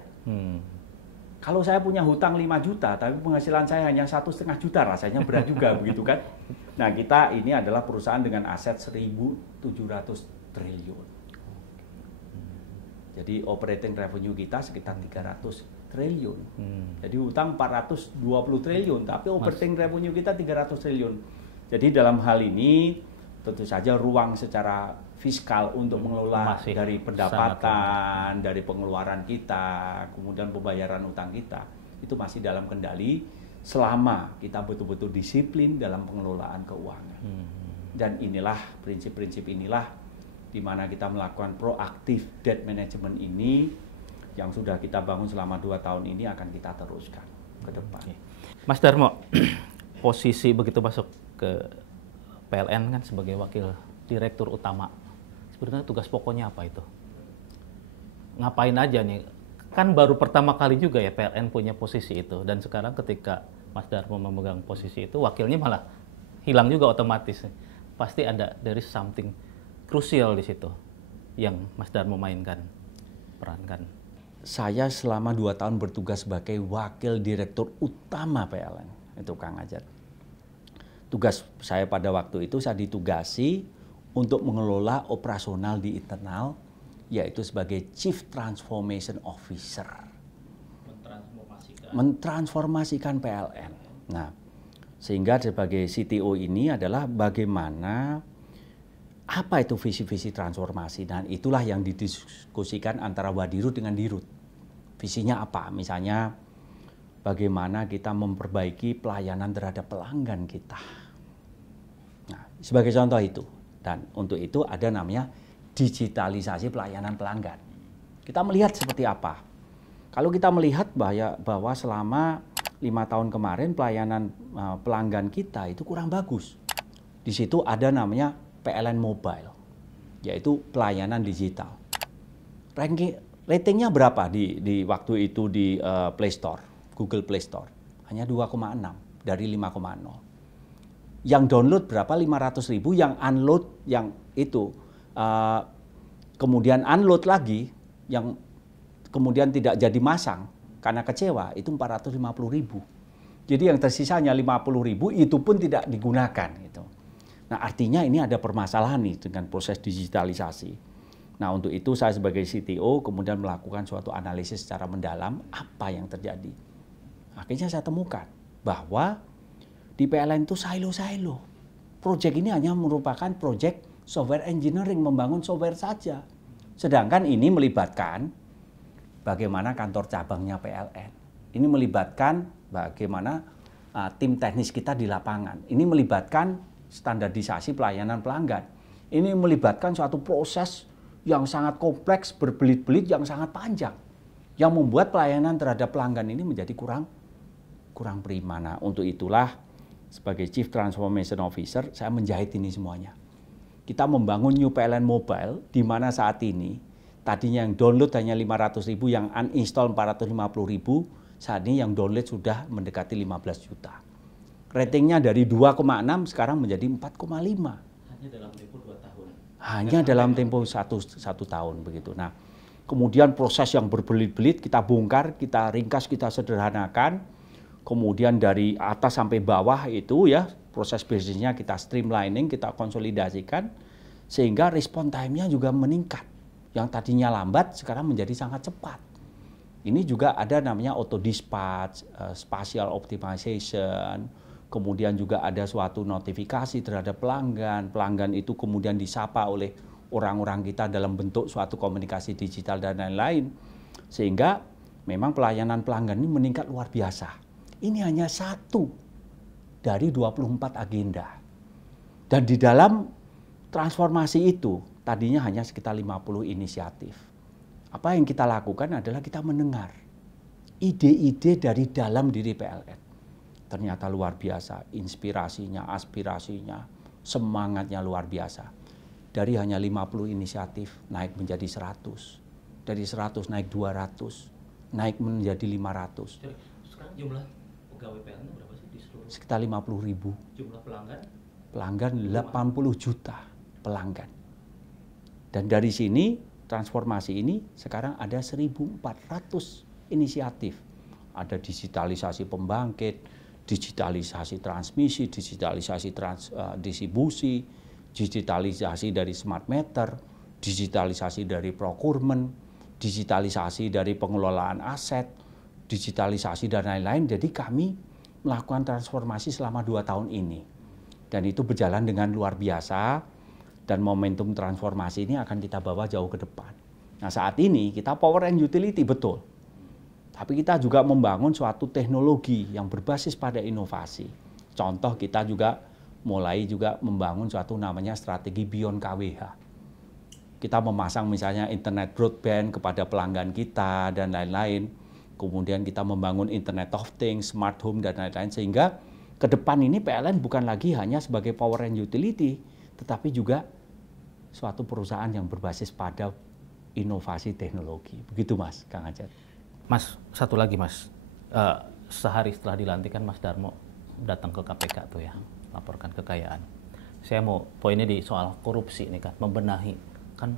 Kalau saya punya hutang 5 juta, tapi penghasilan saya hanya 1,5 juta, rasanya berat juga begitu kan. Nah kita ini adalah perusahaan dengan aset 1.700 triliun. Jadi operating revenue kita sekitar 300 triliun. Jadi hutang 420 triliun, tapi operating revenue kita 300 triliun. Jadi dalam hal ini tentu saja ruang secara fiskal untuk mengelola dari pendapatan, dari pengeluaran kita, kemudian pembayaran utang kita, itu masih dalam kendali selama kita betul-betul disiplin dalam pengelolaan keuangan. Dan inilah prinsip-prinsip inilah di mana kita melakukan proaktif debt management ini yang sudah kita bangun selama 2 tahun ini akan kita teruskan ke depan. Mas Darmo, posisi begitu masuk ke PLN kan sebagai wakil direktur utama, sebenarnya tugas pokoknya apa itu? Ngapain aja nih? Kan baru pertama kali juga ya PLN punya posisi itu, dan sekarang ketika Mas Darmo memegang posisi itu, wakilnya malah hilang juga otomatis. Pasti ada dari something krusial di situ yang Mas Darmo mainkan, perankan. Saya selama 2 tahun bertugas sebagai wakil direktur utama PLN, itu Kang Ajat. Tugas saya pada waktu itu saya ditugasi untuk mengelola operasional di internal, yaitu sebagai Chief Transformation Officer. Mentransformasikan PLN. Nah, sehingga sebagai CTO ini adalah bagaimana, apa itu visi-visi transformasi, dan itulah yang didiskusikan antara Wadirut dengan Dirut. Visinya apa? Misalnya bagaimana kita memperbaiki pelayanan terhadap pelanggan kita. Nah, sebagai contoh itu. Dan untuk itu ada namanya digitalisasi pelayanan pelanggan. Kita melihat seperti apa. Kalau kita melihat bahwa selama 5 tahun kemarin pelayanan pelanggan kita itu kurang bagus. Di situ ada namanya PLN Mobile, yaitu pelayanan digital. Ratingnya berapa di waktu itu di Play Store, Google Play Store? Hanya 2,6 dari 5,0. Yang download berapa? 500.000, yang unload yang itu kemudian unload lagi, yang kemudian tidak jadi masang karena kecewa, itu 450.000. Jadi yang tersisanya 50.000 itu pun tidak digunakan gitu. Nah, artinya ini ada permasalahan nih dengan proses digitalisasi. Nah, untuk itu saya sebagai CTO kemudian melakukan suatu analisis secara mendalam apa yang terjadi. Akhirnya saya temukan bahwa di PLN itu silo-silo. Proyek ini hanya merupakan proyek software engineering, membangun software saja. Sedangkan ini melibatkan bagaimana kantor cabangnya PLN. Ini melibatkan bagaimana tim teknis kita di lapangan. Ini melibatkan standarisasi pelayanan pelanggan. Ini melibatkan suatu proses yang sangat kompleks, berbelit-belit, yang sangat panjang. Yang membuat pelayanan terhadap pelanggan ini menjadi kurang prima. Nah, untuk itulah sebagai Chief Transformation Officer, saya menjahit ini semuanya. Kita membangun New PLN Mobile, di mana saat ini, tadinya yang download hanya 500.000, yang uninstall 450.000, saat ini yang download sudah mendekati 15 juta. Ratingnya dari 2,6 sekarang menjadi 4,5. Hanya dalam tempo 2 tahun. Hanya dalam tempo satu tahun begitu. Nah, kemudian proses yang berbelit-belit kita bongkar, kita ringkas, kita sederhanakan. Kemudian dari atas sampai bawah itu ya proses bisnisnya kita streamlining, kita konsolidasikan sehingga respon time-nya juga meningkat. Yang tadinya lambat sekarang menjadi sangat cepat. Ini juga ada namanya auto dispatch, spatial optimization, kemudian juga ada suatu notifikasi terhadap pelanggan. Pelanggan itu kemudian disapa oleh orang-orang kita dalam bentuk suatu komunikasi digital dan lain-lain. Sehingga memang pelayanan pelanggan ini meningkat luar biasa. Ini hanya satu dari 24 agenda. Dan di dalam transformasi itu tadinya hanya sekitar 50 inisiatif. Apa yang kita lakukan adalah kita mendengar ide-ide dari dalam diri PLN. Ternyata luar biasa, inspirasinya, aspirasinya, semangatnya luar biasa. Dari hanya 50 inisiatif naik menjadi 100. Dari 100 naik 200, naik menjadi 500. Sekarang jumlah pegawai PLN berapa sih di seluruh? Sekitar 50.000. Jumlah pelanggan? Pelanggan 80 juta pelanggan. Dan dari sini transformasi ini sekarang ada 1.400 inisiatif. Ada digitalisasi pembangkit, digitalisasi transmisi, digitalisasi distribusi, digitalisasi dari smart meter, digitalisasi dari procurement, digitalisasi dari pengelolaan aset, digitalisasi dan lain-lain. Jadi kami melakukan transformasi selama 2 tahun ini. Dan itu berjalan dengan luar biasa. Dan momentum transformasi ini akan kita bawa jauh ke depan. Nah saat ini kita power and utility betul. Tapi kita juga membangun suatu teknologi yang berbasis pada inovasi. Contoh kita juga mulai juga membangun suatu namanya strategi Beyond KWH. Kita memasang misalnya internet broadband kepada pelanggan kita dan lain-lain. Kemudian kita membangun Internet of Things, smart home dan lain-lain. Sehingga ke depan ini PLN bukan lagi hanya sebagai power and utility, tetapi juga suatu perusahaan yang berbasis pada inovasi teknologi. Begitu Mas, Kang Ajat. Mas, satu lagi Mas. Sehari setelah dilantik kan Mas Darmo datang ke KPK tuh ya, laporkan kekayaan. Saya mau poinnya di soal korupsi nih kan, membenahi. Kan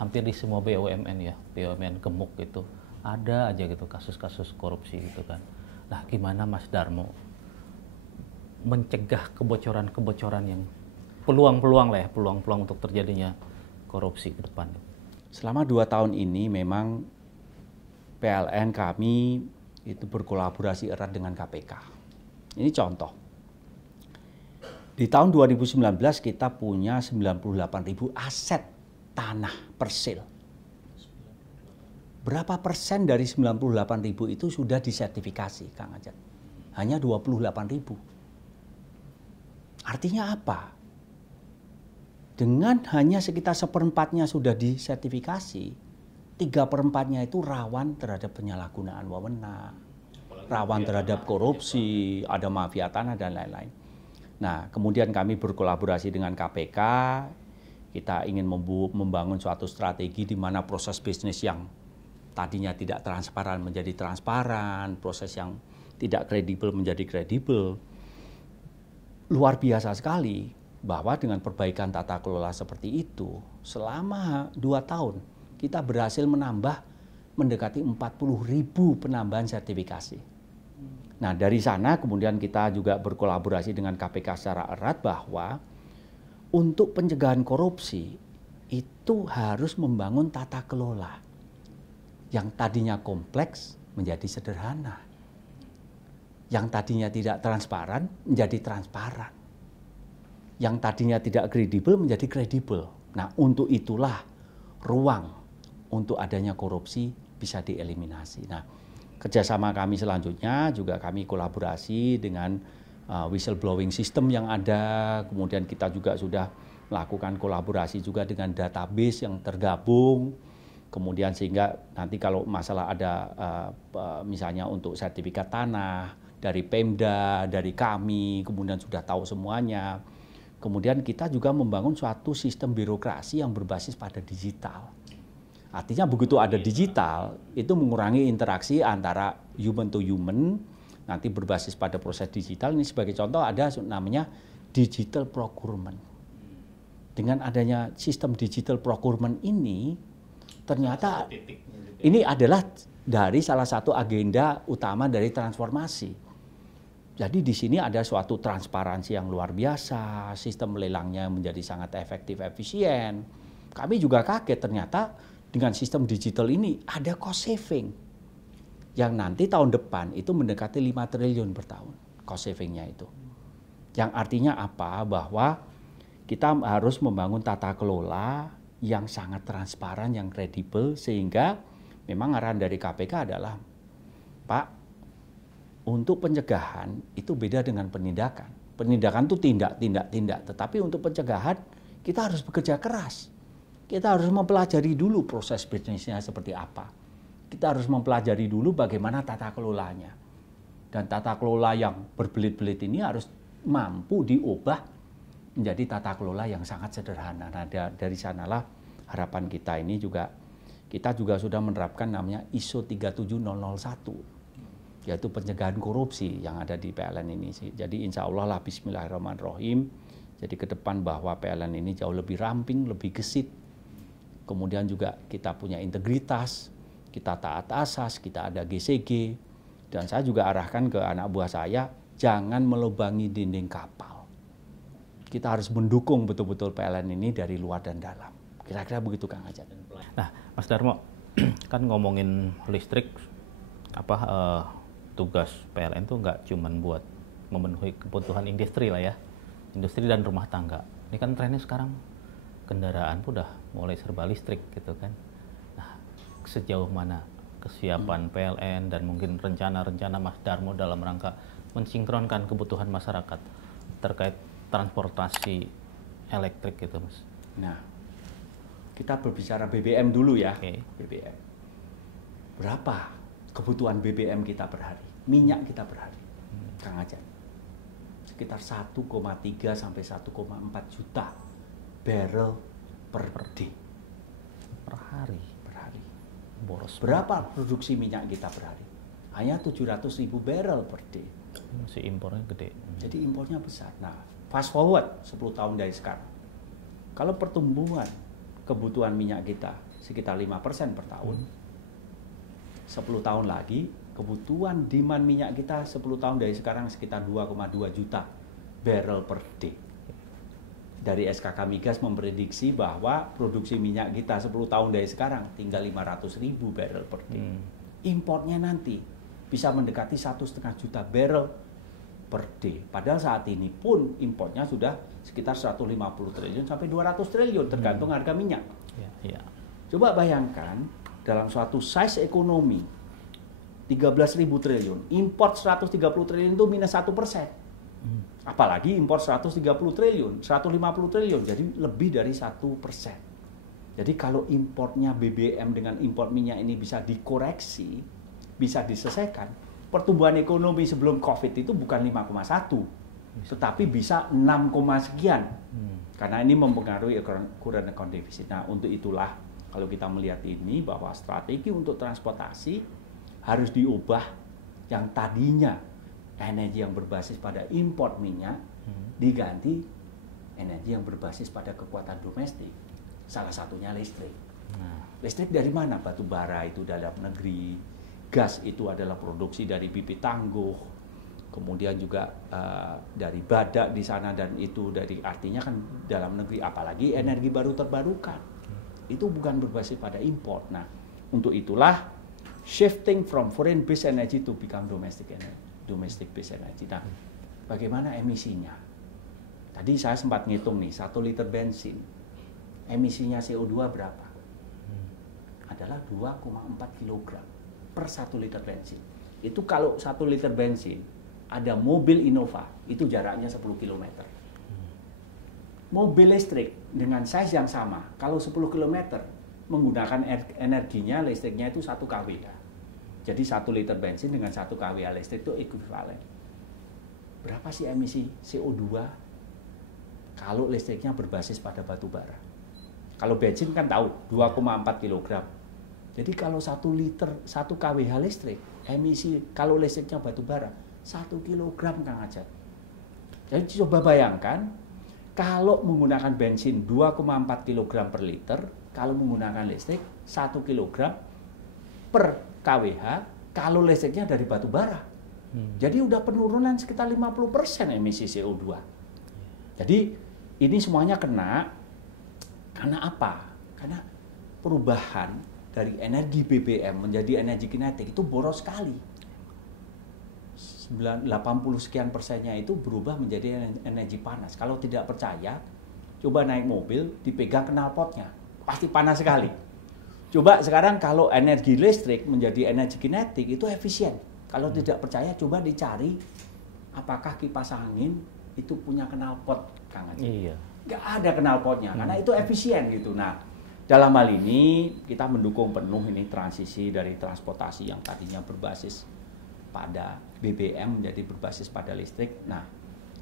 hampir di semua BUMN ya, BUMN gemuk gitu, ada aja gitu kasus-kasus korupsi gitu kan. Nah gimana Mas Darmo mencegah kebocoran-kebocoran yang peluang-peluang lah ya, peluang-peluang untuk terjadinya korupsi ke depan. Selama 2 tahun ini memang PLN kami itu berkolaborasi erat dengan KPK. Ini contoh. Di tahun 2019 kita punya 98.000 aset tanah persil. Berapa persen dari 98.000 itu sudah disertifikasi, Kang Ajat? Hanya 28.000. Artinya apa? Dengan hanya sekitar 1/4-nya sudah disertifikasi, 3/4-nya itu rawan terhadap penyalahgunaan wewenang, rawan terhadap korupsi, ada mafia tanah dan lain-lain. Nah, kemudian kami berkolaborasi dengan KPK, kita ingin membangun suatu strategi di mana proses bisnis yang tadinya tidak transparan menjadi transparan, proses yang tidak kredibel menjadi kredibel. Luar biasa sekali bahwa dengan perbaikan tata kelola seperti itu, selama 2 tahun kita berhasil menambah mendekati 40.000 penambahan sertifikasi. Nah dari sana kemudian kita juga berkolaborasi dengan KPK secara erat bahwa untuk pencegahan korupsi itu harus membangun tata kelola yang tadinya kompleks menjadi sederhana, yang tadinya tidak transparan menjadi transparan, yang tadinya tidak kredibel menjadi kredibel. Nah, untuk itulah ruang untuk adanya korupsi bisa dieliminasi. Nah, kerjasama kami selanjutnya juga kami kolaborasi dengan whistleblowing system yang ada. Kemudian kita juga sudah melakukan kolaborasi juga dengan database yang tergabung. Kemudian sehingga nanti kalau masalah ada misalnya untuk sertifikat tanah dari Pemda, dari kami, kemudian sudah tahu semuanya. Kemudian kita juga membangun suatu sistem birokrasi yang berbasis pada digital. Artinya begitu ada digital, itu mengurangi interaksi antara human to human, nanti berbasis pada proses digital. Ini sebagai contoh ada namanya digital procurement. dengan adanya sistem digital procurement ini, ternyata ini adalah dari salah satu agenda utama dari transformasi. Jadi di sini ada suatu transparansi yang luar biasa, sistem lelangnya menjadi sangat efektif, efisien. Kami juga kaget ternyata dengan sistem digital ini ada cost saving. Yang nanti tahun depan itu mendekati 5 triliun per tahun cost savingnya itu. Yang artinya apa? Bahwa kita harus membangun tata kelola yang sangat transparan, yang kredibel, sehingga memang arahan dari KPK adalah, Pak, untuk pencegahan itu beda dengan penindakan. Penindakan itu tindak. Tetapi untuk pencegahan kita harus bekerja keras. Kita harus mempelajari dulu proses bisnisnya seperti apa. Kita harus mempelajari dulu bagaimana tata kelolanya. Dan tata kelola yang berbelit-belit ini harus mampu diubah menjadi tata kelola yang sangat sederhana. Nah, dari sanalah harapan kita ini juga, kita juga sudah menerapkan namanya ISO 37001, yaitu pencegahan korupsi yang ada di PLN ini. Jadi insya Allah lah, bismillahirrahmanirrahim, jadi ke depan bahwa PLN ini jauh lebih ramping, lebih gesit. Kemudian juga kita punya integritas, kita taat asas, kita ada GCG. Dan saya juga arahkan ke anak buah saya, jangan melubangi dinding kapal. Kita harus mendukung betul-betul PLN ini dari luar dan dalam. Kira-kira begitu Kang Ajat. Nah, Mas Darmo, kan ngomongin listrik, tugas PLN itu nggak cuma buat memenuhi kebutuhan industri lah ya, industri dan rumah tangga. Ini kan trennya sekarang kendaraan pun udah mulai serba listrik gitu kan. Nah, sejauh mana kesiapan PLN dan mungkin rencana-rencana Mas Darmo dalam rangka mensinkronkan kebutuhan masyarakat terkait transportasi elektrik gitu, Mas? Nah, kita berbicara BBM dulu ya. Okay. BBM. Berapa kebutuhan BBM kita per hari? Minyak kita per hari, Kang Ajat. Sekitar 1,3 sampai 1,4 juta barrel per day. Per hari? Per hari. Boros. Berapa produksi minyak kita per hari? Hanya 700.000 barrel per day. Masih impornya gede. Jadi impornya besar. Nah, fast forward 10 tahun dari sekarang. Kalau pertumbuhan kebutuhan minyak kita sekitar 5% per tahun, 10 tahun lagi kebutuhan demand minyak kita 10 tahun dari sekarang sekitar 2,2 juta barrel per day. Dari SKK Migas memprediksi bahwa produksi minyak kita 10 tahun dari sekarang tinggal 500.000 barrel per day. Importnya nanti bisa mendekati 1,5 juta barrel per day. Padahal saat ini pun importnya sudah sekitar 150 triliun sampai 200 triliun tergantung harga minyak. Ya. Coba bayangkan dalam suatu size ekonomi 13.000 triliun, import 130 triliun itu minus 1%. Apalagi import 130 triliun, 150 triliun, jadi lebih dari 1%. Jadi kalau importnya BBM dengan import minyak ini bisa dikoreksi, bisa diselesaikan, pertumbuhan ekonomi sebelum COVID itu bukan 5,1, tetapi bisa 6, sekian. Karena ini mempengaruhi current account deficit. Nah, untuk itulah kalau kita melihat ini bahwa strategi untuk transportasi harus diubah, yang tadinya energi yang berbasis pada import minyak diganti energi yang berbasis pada kekuatan domestik. Salah satunya listrik. Listrik dari mana? Batu bara itu dalam negeri, gas itu adalah produksi dari bibit tangguh, kemudian juga dari badak di sana, dan itu dari, artinya kan dalam negeri, apalagi energi baru terbarukan. Itu bukan berbasis pada import. Nah, untuk itulah shifting from foreign based energy to become domestic based energy. Nah, bagaimana emisinya? Tadi saya sempat ngitung nih, 1 liter bensin, emisinya CO2 berapa? Adalah 2,4 kg per 1 liter bensin. Itu kalau 1 liter bensin, ada mobil Innova, itu jaraknya 10 km. Mobil listrik dengan size yang sama, kalau 10 km, menggunakan energinya, listriknya itu 1 kWh. Jadi 1 liter bensin dengan 1 kWh listrik itu ekuivalen. Berapa sih emisi CO2 kalau listriknya berbasis pada batu bara? Kalau bensin kan tahu, 2,4 kg. Jadi kalau 1 liter, 1 kWh listrik, emisi kalau listriknya batu bara, 1 kg Kang Ajat. Jadi coba bayangkan, Kalau menggunakan bensin 2,4 kg per liter, kalau menggunakan listrik 1 kg per kWh, kalau listriknya dari batu bara. Jadi udah penurunan sekitar 50% emisi CO2. Jadi ini semuanya kena, karena apa? Karena perubahan dari energi BBM menjadi energi kinetik itu boros sekali. 80 sekian persennya itu berubah menjadi energi panas. Kalau tidak percaya, coba naik mobil, dipegang knalpotnya, pasti panas sekali. Coba sekarang kalau energi listrik menjadi energi kinetik itu efisien. Kalau tidak percaya, coba dicari apakah kipas angin itu punya knalpot, Kang Haji. Iya. Nggak ada knalpotnya, karena itu efisien gitu. Nah, dalam hal ini kita mendukung penuh ini transisi dari transportasi yang tadinya berbasis pada BBM menjadi berbasis pada listrik. Nah,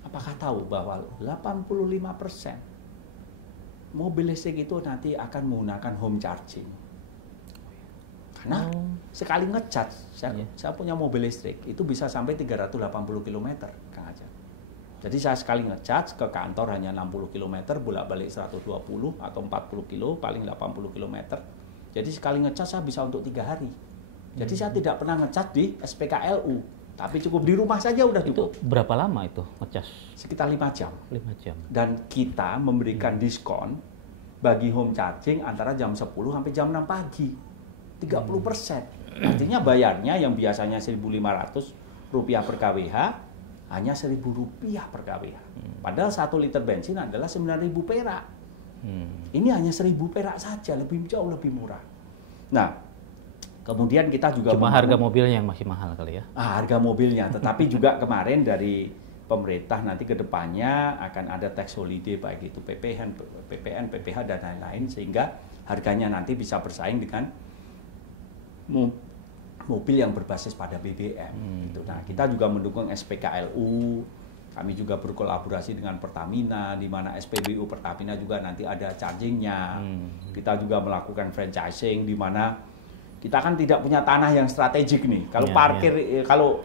apakah tahu bahwa 85% mobil listrik itu nanti akan menggunakan home charging? Karena sekali ngecas, saya punya mobil listrik itu bisa sampai 380 km, Kang Ajat. Jadi saya sekali ngecas ke kantor hanya 60 km, bolak-balik 120 atau 40 kilo, paling 80 km. Jadi sekali ngecas saya bisa untuk 3 hari. Jadi saya tidak pernah ngecas di SPKLU, tapi cukup di rumah saja udah cukup. Itu berapa lama itu ngecas? Sekitar 5 jam. 5 jam. Dan kita memberikan diskon bagi home charging antara jam 10 sampai jam 6 pagi. 30%. Artinya bayarnya yang biasanya Rp1.500 per kWh hanya Rp1.000 per kWh. Padahal 1 liter bensin adalah 9.000 perak. Ini hanya 1.000 perak saja, jauh lebih murah. Nah, kemudian kita juga cuma harga mobilnya yang masih mahal kali ya? Harga mobilnya, tetapi juga kemarin dari pemerintah nanti ke depannya akan ada tax holiday baik itu PPN, PPH dan lain-lain sehingga harganya nanti bisa bersaing dengan mobil yang berbasis pada BBM. Gitu. Nah, kita juga mendukung SPKLU, kami juga berkolaborasi dengan Pertamina, di mana SPBU Pertamina juga nanti ada chargingnya. Kita juga melakukan franchising, di mana kita kan tidak punya tanah yang strategik nih. Kalau parkir, kalau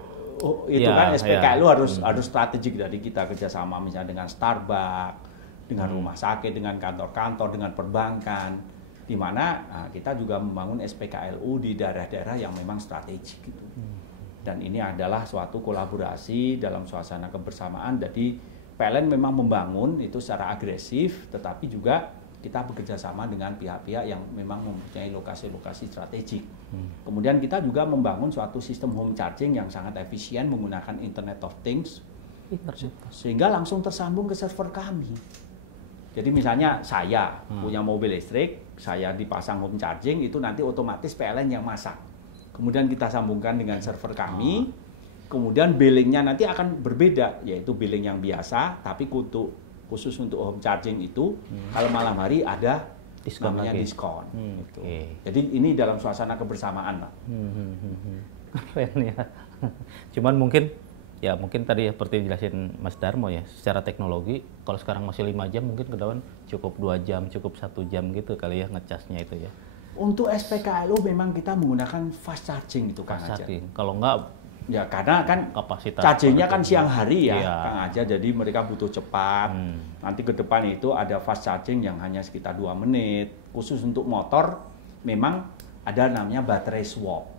itu kan SPKLU harus strategik dari kita kerjasama misalnya dengan Starbucks, dengan rumah sakit, dengan kantor-kantor, dengan perbankan. Di mana kita juga membangun SPKLU di daerah-daerah yang memang strategik gitu. Dan ini adalah suatu kolaborasi dalam suasana kebersamaan. Jadi PLN memang membangun itu secara agresif, tetapi juga kita bekerja sama dengan pihak-pihak yang memang mempunyai lokasi-lokasi strategik. Kemudian kita juga membangun suatu sistem home charging yang sangat efisien menggunakan Internet of Things, sehingga langsung tersambung ke server kami. Jadi misalnya saya punya mobil listrik, saya dipasang home charging, itu nanti otomatis PLN yang masak. Kemudian kita sambungkan dengan server kami, kemudian billingnya nanti akan berbeda, yaitu billing yang biasa, tapi khusus untuk home charging itu, kalau malam hari ada namanya diskon. Gitu. Jadi ini dalam suasana kebersamaan, Pak. Keren ya. Cuman mungkin tadi seperti dijelasin Mas Darmo ya, secara teknologi kalau sekarang masih 5 jam mungkin ke depan cukup 2 jam, cukup 1 jam gitu kali ya ngecasnya itu ya. Untuk SPKLU memang kita menggunakan fast charging itu Kang Ajat. Kalau enggak ya karena kan kapasitas chargingnya kan siang hari ya Kang Ajat, jadi mereka butuh cepat. Nanti ke depan itu ada fast charging yang hanya sekitar 2 menit. Khusus untuk motor memang ada namanya baterai swap.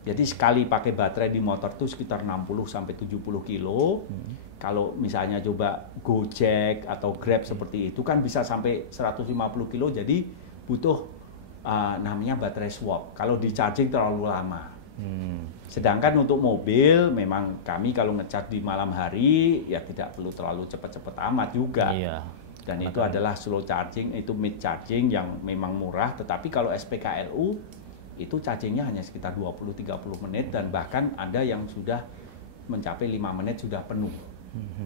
Jadi sekali pakai baterai di motor itu sekitar 60-70 kilo. Kalau misalnya coba Gojek atau Grab seperti itu kan bisa sampai 150 kilo, jadi butuh namanya baterai swap. Kalau di charging terlalu lama. Sedangkan untuk mobil memang kami kalau ngecas di malam hari ya tidak perlu terlalu cepat-cepat amat juga. Dan itu adalah slow charging, itu mid charging yang memang murah. Tetapi kalau SPKLU itu chargingnya hanya sekitar 20-30 menit dan bahkan ada yang sudah mencapai 5 menit sudah penuh.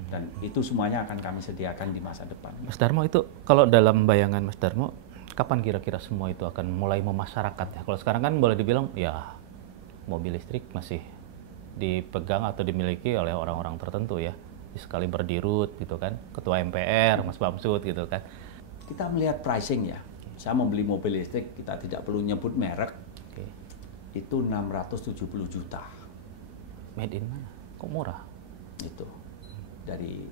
Dan itu semuanya akan kami sediakan di masa depan. Mas Darmo, itu kalau dalam bayangan Mas Darmo, kapan kira-kira semua itu akan mulai memasyarakat ya? Kalau sekarang kan boleh dibilang ya mobil listrik masih dipegang atau dimiliki oleh orang-orang tertentu ya. Sekali berdirut gitu kan, Ketua MPR, Mas Bamsud gitu kan. Kita melihat pricing ya. Saya membeli mobil listrik, kita tidak perlu nyebut merek. Itu 670 juta. Made in mana? Kok murah? Itu dari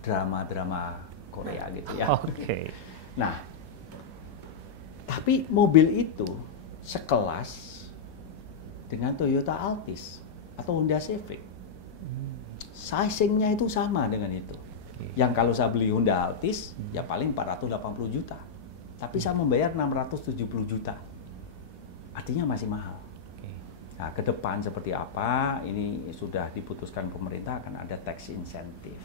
drama-drama Korea gitu ya. Oke. Nah, tapi mobil itu sekelas dengan Toyota Altis atau Honda Civic. Sizingnya itu sama dengan itu. Yang kalau saya beli Honda Altis, ya paling 480 juta. Tapi saya membayar 670 juta. Artinya masih mahal. Nah, ke depan seperti apa, ini sudah diputuskan pemerintah akan ada tax incentive.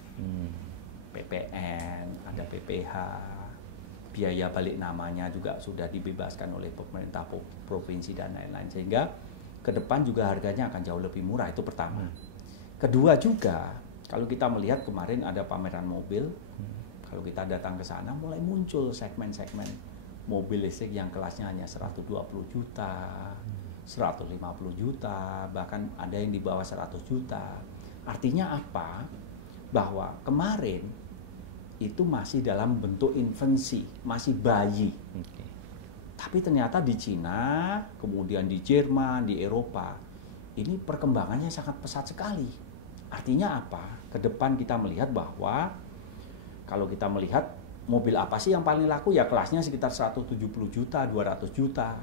PPN, ada PPH, biaya balik namanya juga sudah dibebaskan oleh pemerintah provinsi dan lain-lain. Sehingga ke depan juga harganya akan jauh lebih murah, itu pertama. Kedua juga, kalau kita melihat kemarin ada pameran mobil, kalau kita datang ke sana mulai muncul segmen-segmen mobil listrik yang kelasnya hanya 120 juta, 150 juta, bahkan ada yang di bawah 100 juta. Artinya apa? Bahwa kemarin itu masih dalam bentuk infansi, masih bayi. Tapi ternyata di Cina, kemudian di Jerman, di Eropa, ini perkembangannya sangat pesat sekali. Artinya apa? Ke depan kita melihat bahwa kalau kita melihat mobil apa sih yang paling laku, ya kelasnya sekitar 170 juta, 200 juta.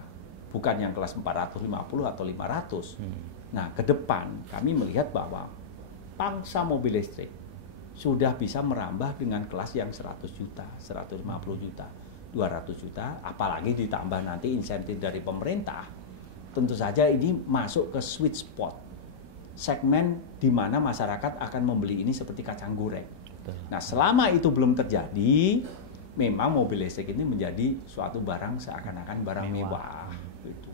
Bukan yang kelas 450 atau 500. Nah, ke depan kami melihat bahwa pangsa mobil listrik sudah bisa merambah dengan kelas yang 100 juta, 150 juta, 200 juta, apalagi ditambah nanti insentif dari pemerintah. Tentu saja ini masuk ke sweet spot, segmen di mana masyarakat akan membeli ini seperti kacang goreng. Nah, selama itu belum terjadi, memang mobil listrik ini menjadi suatu barang seakan-akan barang mewah. Gitu.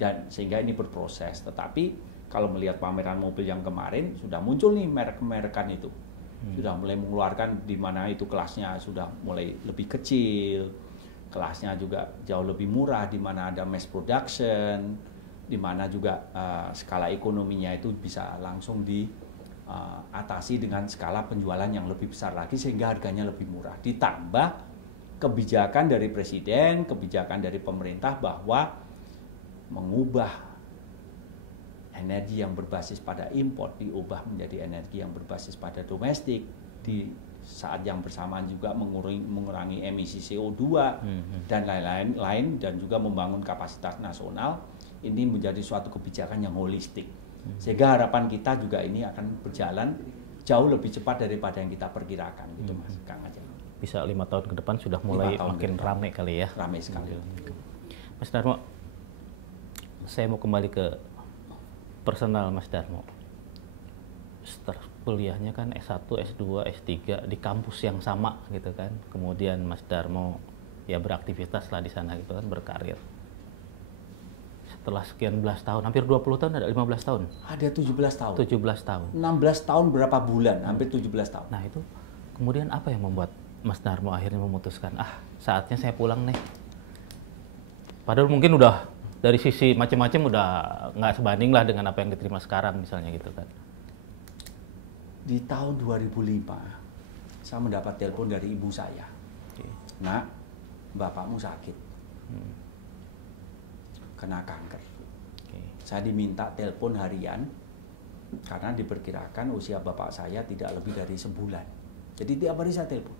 Dan sehingga ini berproses. Tetapi kalau melihat pameran mobil yang kemarin, sudah muncul nih merek-merekan itu. Sudah mulai mengeluarkan di mana itu kelasnya sudah mulai lebih kecil, kelasnya juga jauh lebih murah, di mana ada mass production, di mana juga skala ekonominya itu bisa langsung diatasi dengan skala penjualan yang lebih besar lagi sehingga harganya lebih murah. Ditambah kebijakan dari presiden, kebijakan dari pemerintah bahwa mengubah energi yang berbasis pada impor diubah menjadi energi yang berbasis pada domestik, di saat yang bersamaan juga mengurangi emisi CO2 dan lain-lain, dan juga membangun kapasitas nasional. Ini menjadi suatu kebijakan yang holistik, sehingga harapan kita juga ini akan berjalan jauh lebih cepat daripada yang kita perkirakan, gitu Mas Kang Ajeng. Bisa 5 tahun ke depan sudah mulai makin ramai kali ya. Ramai sekali. Mas Darmo, saya mau kembali ke personal Mas Darmo. Setelah kuliahnya kan S1, S2, S3 di kampus yang sama gitu kan. Kemudian Mas Darmo ya beraktivitas lah di sana gitu kan, berkarir. Setelah sekian belas tahun, hampir 20 tahun, ada 15 tahun? Ada 17 tahun. 17 tahun. 16 tahun berapa bulan, hampir 17 tahun. Nah itu, kemudian apa yang membuat Mas Darmo akhirnya memutuskan, saatnya saya pulang nih. Padahal mungkin udah dari sisi macam-macam udah nggak sebanding lah dengan apa yang diterima sekarang misalnya gitu kan. Di tahun 2005, saya mendapat telepon dari ibu saya. Nak, bapakmu sakit. Kena kanker. Saya diminta telepon harian karena diperkirakan usia bapak saya tidak lebih dari sebulan. Jadi tiap hari saya telepon.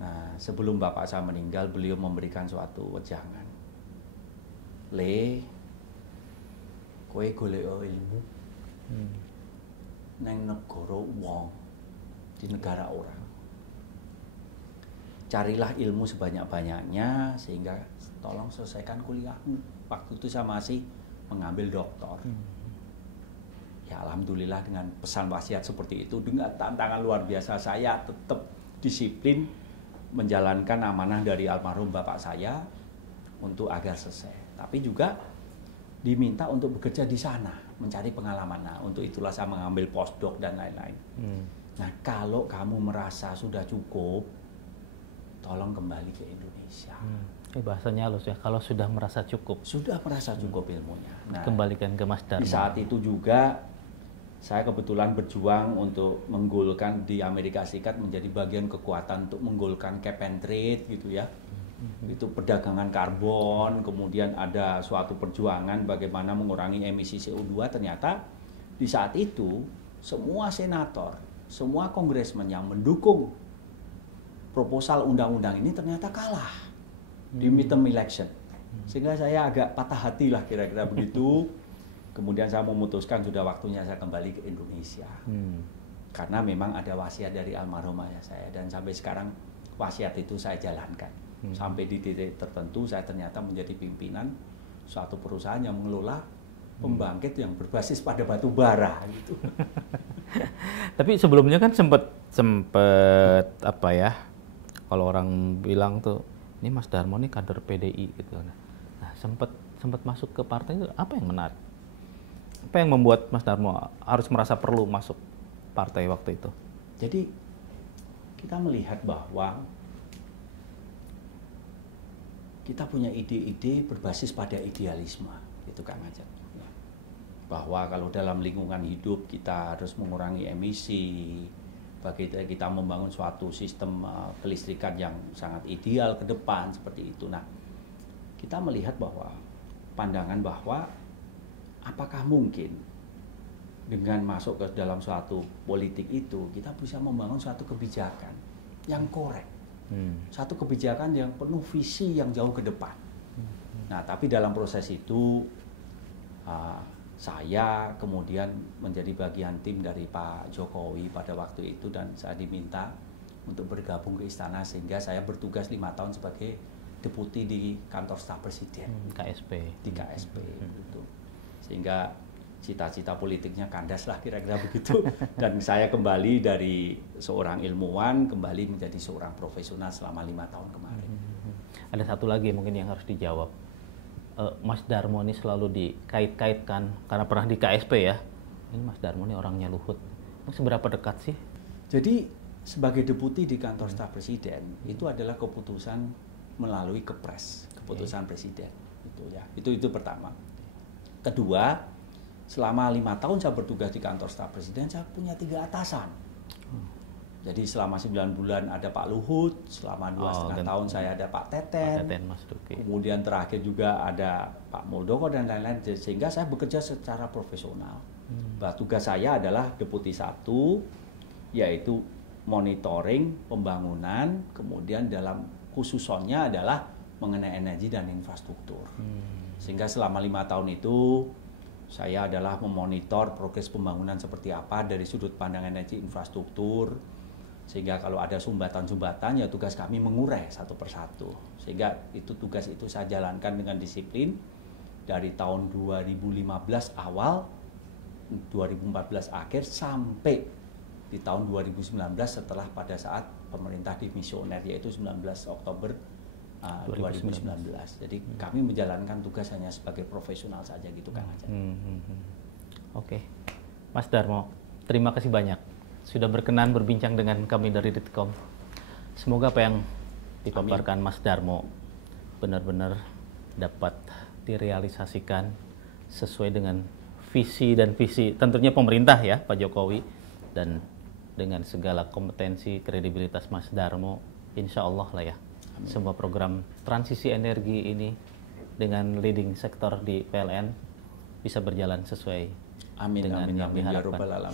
Nah, sebelum bapak saya meninggal, beliau memberikan suatu wejangan. Le, kowe golek ilmu nang negara wong, di negara orang. Carilah ilmu sebanyak-banyaknya sehingga tolong selesaikan kuliahmu. Waktu itu saya masih mengambil doktor. Ya alhamdulillah dengan pesan wasiat seperti itu, dengan tantangan luar biasa, saya tetap disiplin menjalankan amanah dari almarhum bapak saya untuk agar selesai. Tapi juga diminta untuk bekerja di sana, mencari pengalaman. Nah, untuk itulah saya mengambil postdoc dan lain-lain. Nah, kalau kamu merasa sudah cukup, tolong kembali ke Indonesia. Bahasanya halus ya, kalau sudah merasa cukup. Sudah merasa cukup ilmunya. Nah, kembalikan ke Mas Darmo. Di saat itu juga saya kebetulan berjuang untuk menggolkan di Amerika Serikat, menjadi bagian kekuatan untuk menggolkan cap and trade gitu ya. Itu perdagangan karbon, kemudian ada suatu perjuangan bagaimana mengurangi emisi CO2. Ternyata di saat itu semua senator, semua kongresmen yang mendukung proposal undang-undang ini ternyata kalah di midterm election. Sehingga saya agak patah hati lah kira-kira begitu. Kemudian saya memutuskan sudah waktunya saya kembali ke Indonesia. Karena memang ada wasiat dari almarhum ayah saya, dan sampai sekarang wasiat itu saya jalankan. Sampai di titik tertentu saya ternyata menjadi pimpinan suatu perusahaan yang mengelola pembangkit yang berbasis pada batu bara gitu. Tapi sebelumnya kan sempet apa ya, kalau orang bilang tuh ini Mas Darmo nih kader PDI gitu. Nah, sempet masuk ke partai itu apa yang menarik? Apa yang membuat Mas Darmo harus merasa perlu masuk partai waktu itu? Jadi kita melihat bahwa kita punya ide-ide berbasis pada idealisme, gitu Kang Ajat. Bahwa kalau dalam lingkungan hidup kita harus mengurangi emisi, bagaimana kita membangun suatu sistem kelistrikan yang sangat ideal ke depan seperti itu. Nah, kita melihat bahwa pandangan bahwa apakah mungkin dengan masuk ke dalam suatu politik itu kita bisa membangun suatu kebijakan yang korek, satu kebijakan yang penuh visi yang jauh ke depan. Nah, tapi dalam proses itu saya kemudian menjadi bagian tim dari Pak Jokowi pada waktu itu, dan saya diminta untuk bergabung ke istana sehingga saya bertugas 5 tahun sebagai deputi di kantor staf presiden, KSP. Di KSP gitu. Sehingga cita-cita politiknya kandas lah kira-kira begitu. Dan saya kembali dari seorang ilmuwan kembali menjadi seorang profesional selama 5 tahun kemarin. Ada satu lagi mungkin yang harus dijawab. Mas Darmo ini selalu dikait-kaitkan karena pernah di KSP ya. Ini Mas Darmo ini orangnya Luhut. Seberapa dekat sih? Jadi sebagai deputi di kantor staf presiden itu adalah keputusan melalui kepres, keputusan presiden. Itu ya. Itu pertama. Kedua, selama 5 tahun saya bertugas di kantor staf presiden, saya punya 3 atasan. Jadi selama 9 bulan ada Pak Luhut, selama 2,5 tahun saya ada Pak Teten, Mas Duki. Kemudian terakhir juga ada Pak Muldoko dan lain-lain, sehingga saya bekerja secara profesional. Tugas saya adalah deputi 1, yaitu monitoring pembangunan, kemudian dalam khususnya adalah mengenai energi dan infrastruktur. Sehingga selama 5 tahun itu saya adalah memonitor progres pembangunan seperti apa dari sudut pandang energi infrastruktur, sehingga kalau ada sumbatan-sumbatan ya tugas kami mengurai satu persatu. Sehingga tugas itu saya jalankan dengan disiplin dari tahun 2015 awal, 2014 akhir sampai di tahun 2019 setelah pada saat pemerintah dimisioner, yaitu 19 Oktober 2019. Jadi kami menjalankan tugas hanya sebagai profesional saja gitu Kang Ajat. Oke. Mas Darmo, terima kasih banyak sudah berkenan berbincang dengan kami dari Ditkom. Semoga apa yang dipaparkan Mas Darmo benar-benar dapat direalisasikan sesuai dengan visi dan visi tentunya pemerintah ya, Pak Jokowi, dan dengan segala kompetensi, kredibilitas Mas Darmo, insya Allah lah ya. Amin. Semua program transisi energi ini dengan leading sektor di PLN bisa berjalan sesuai dengan yang diharapkan.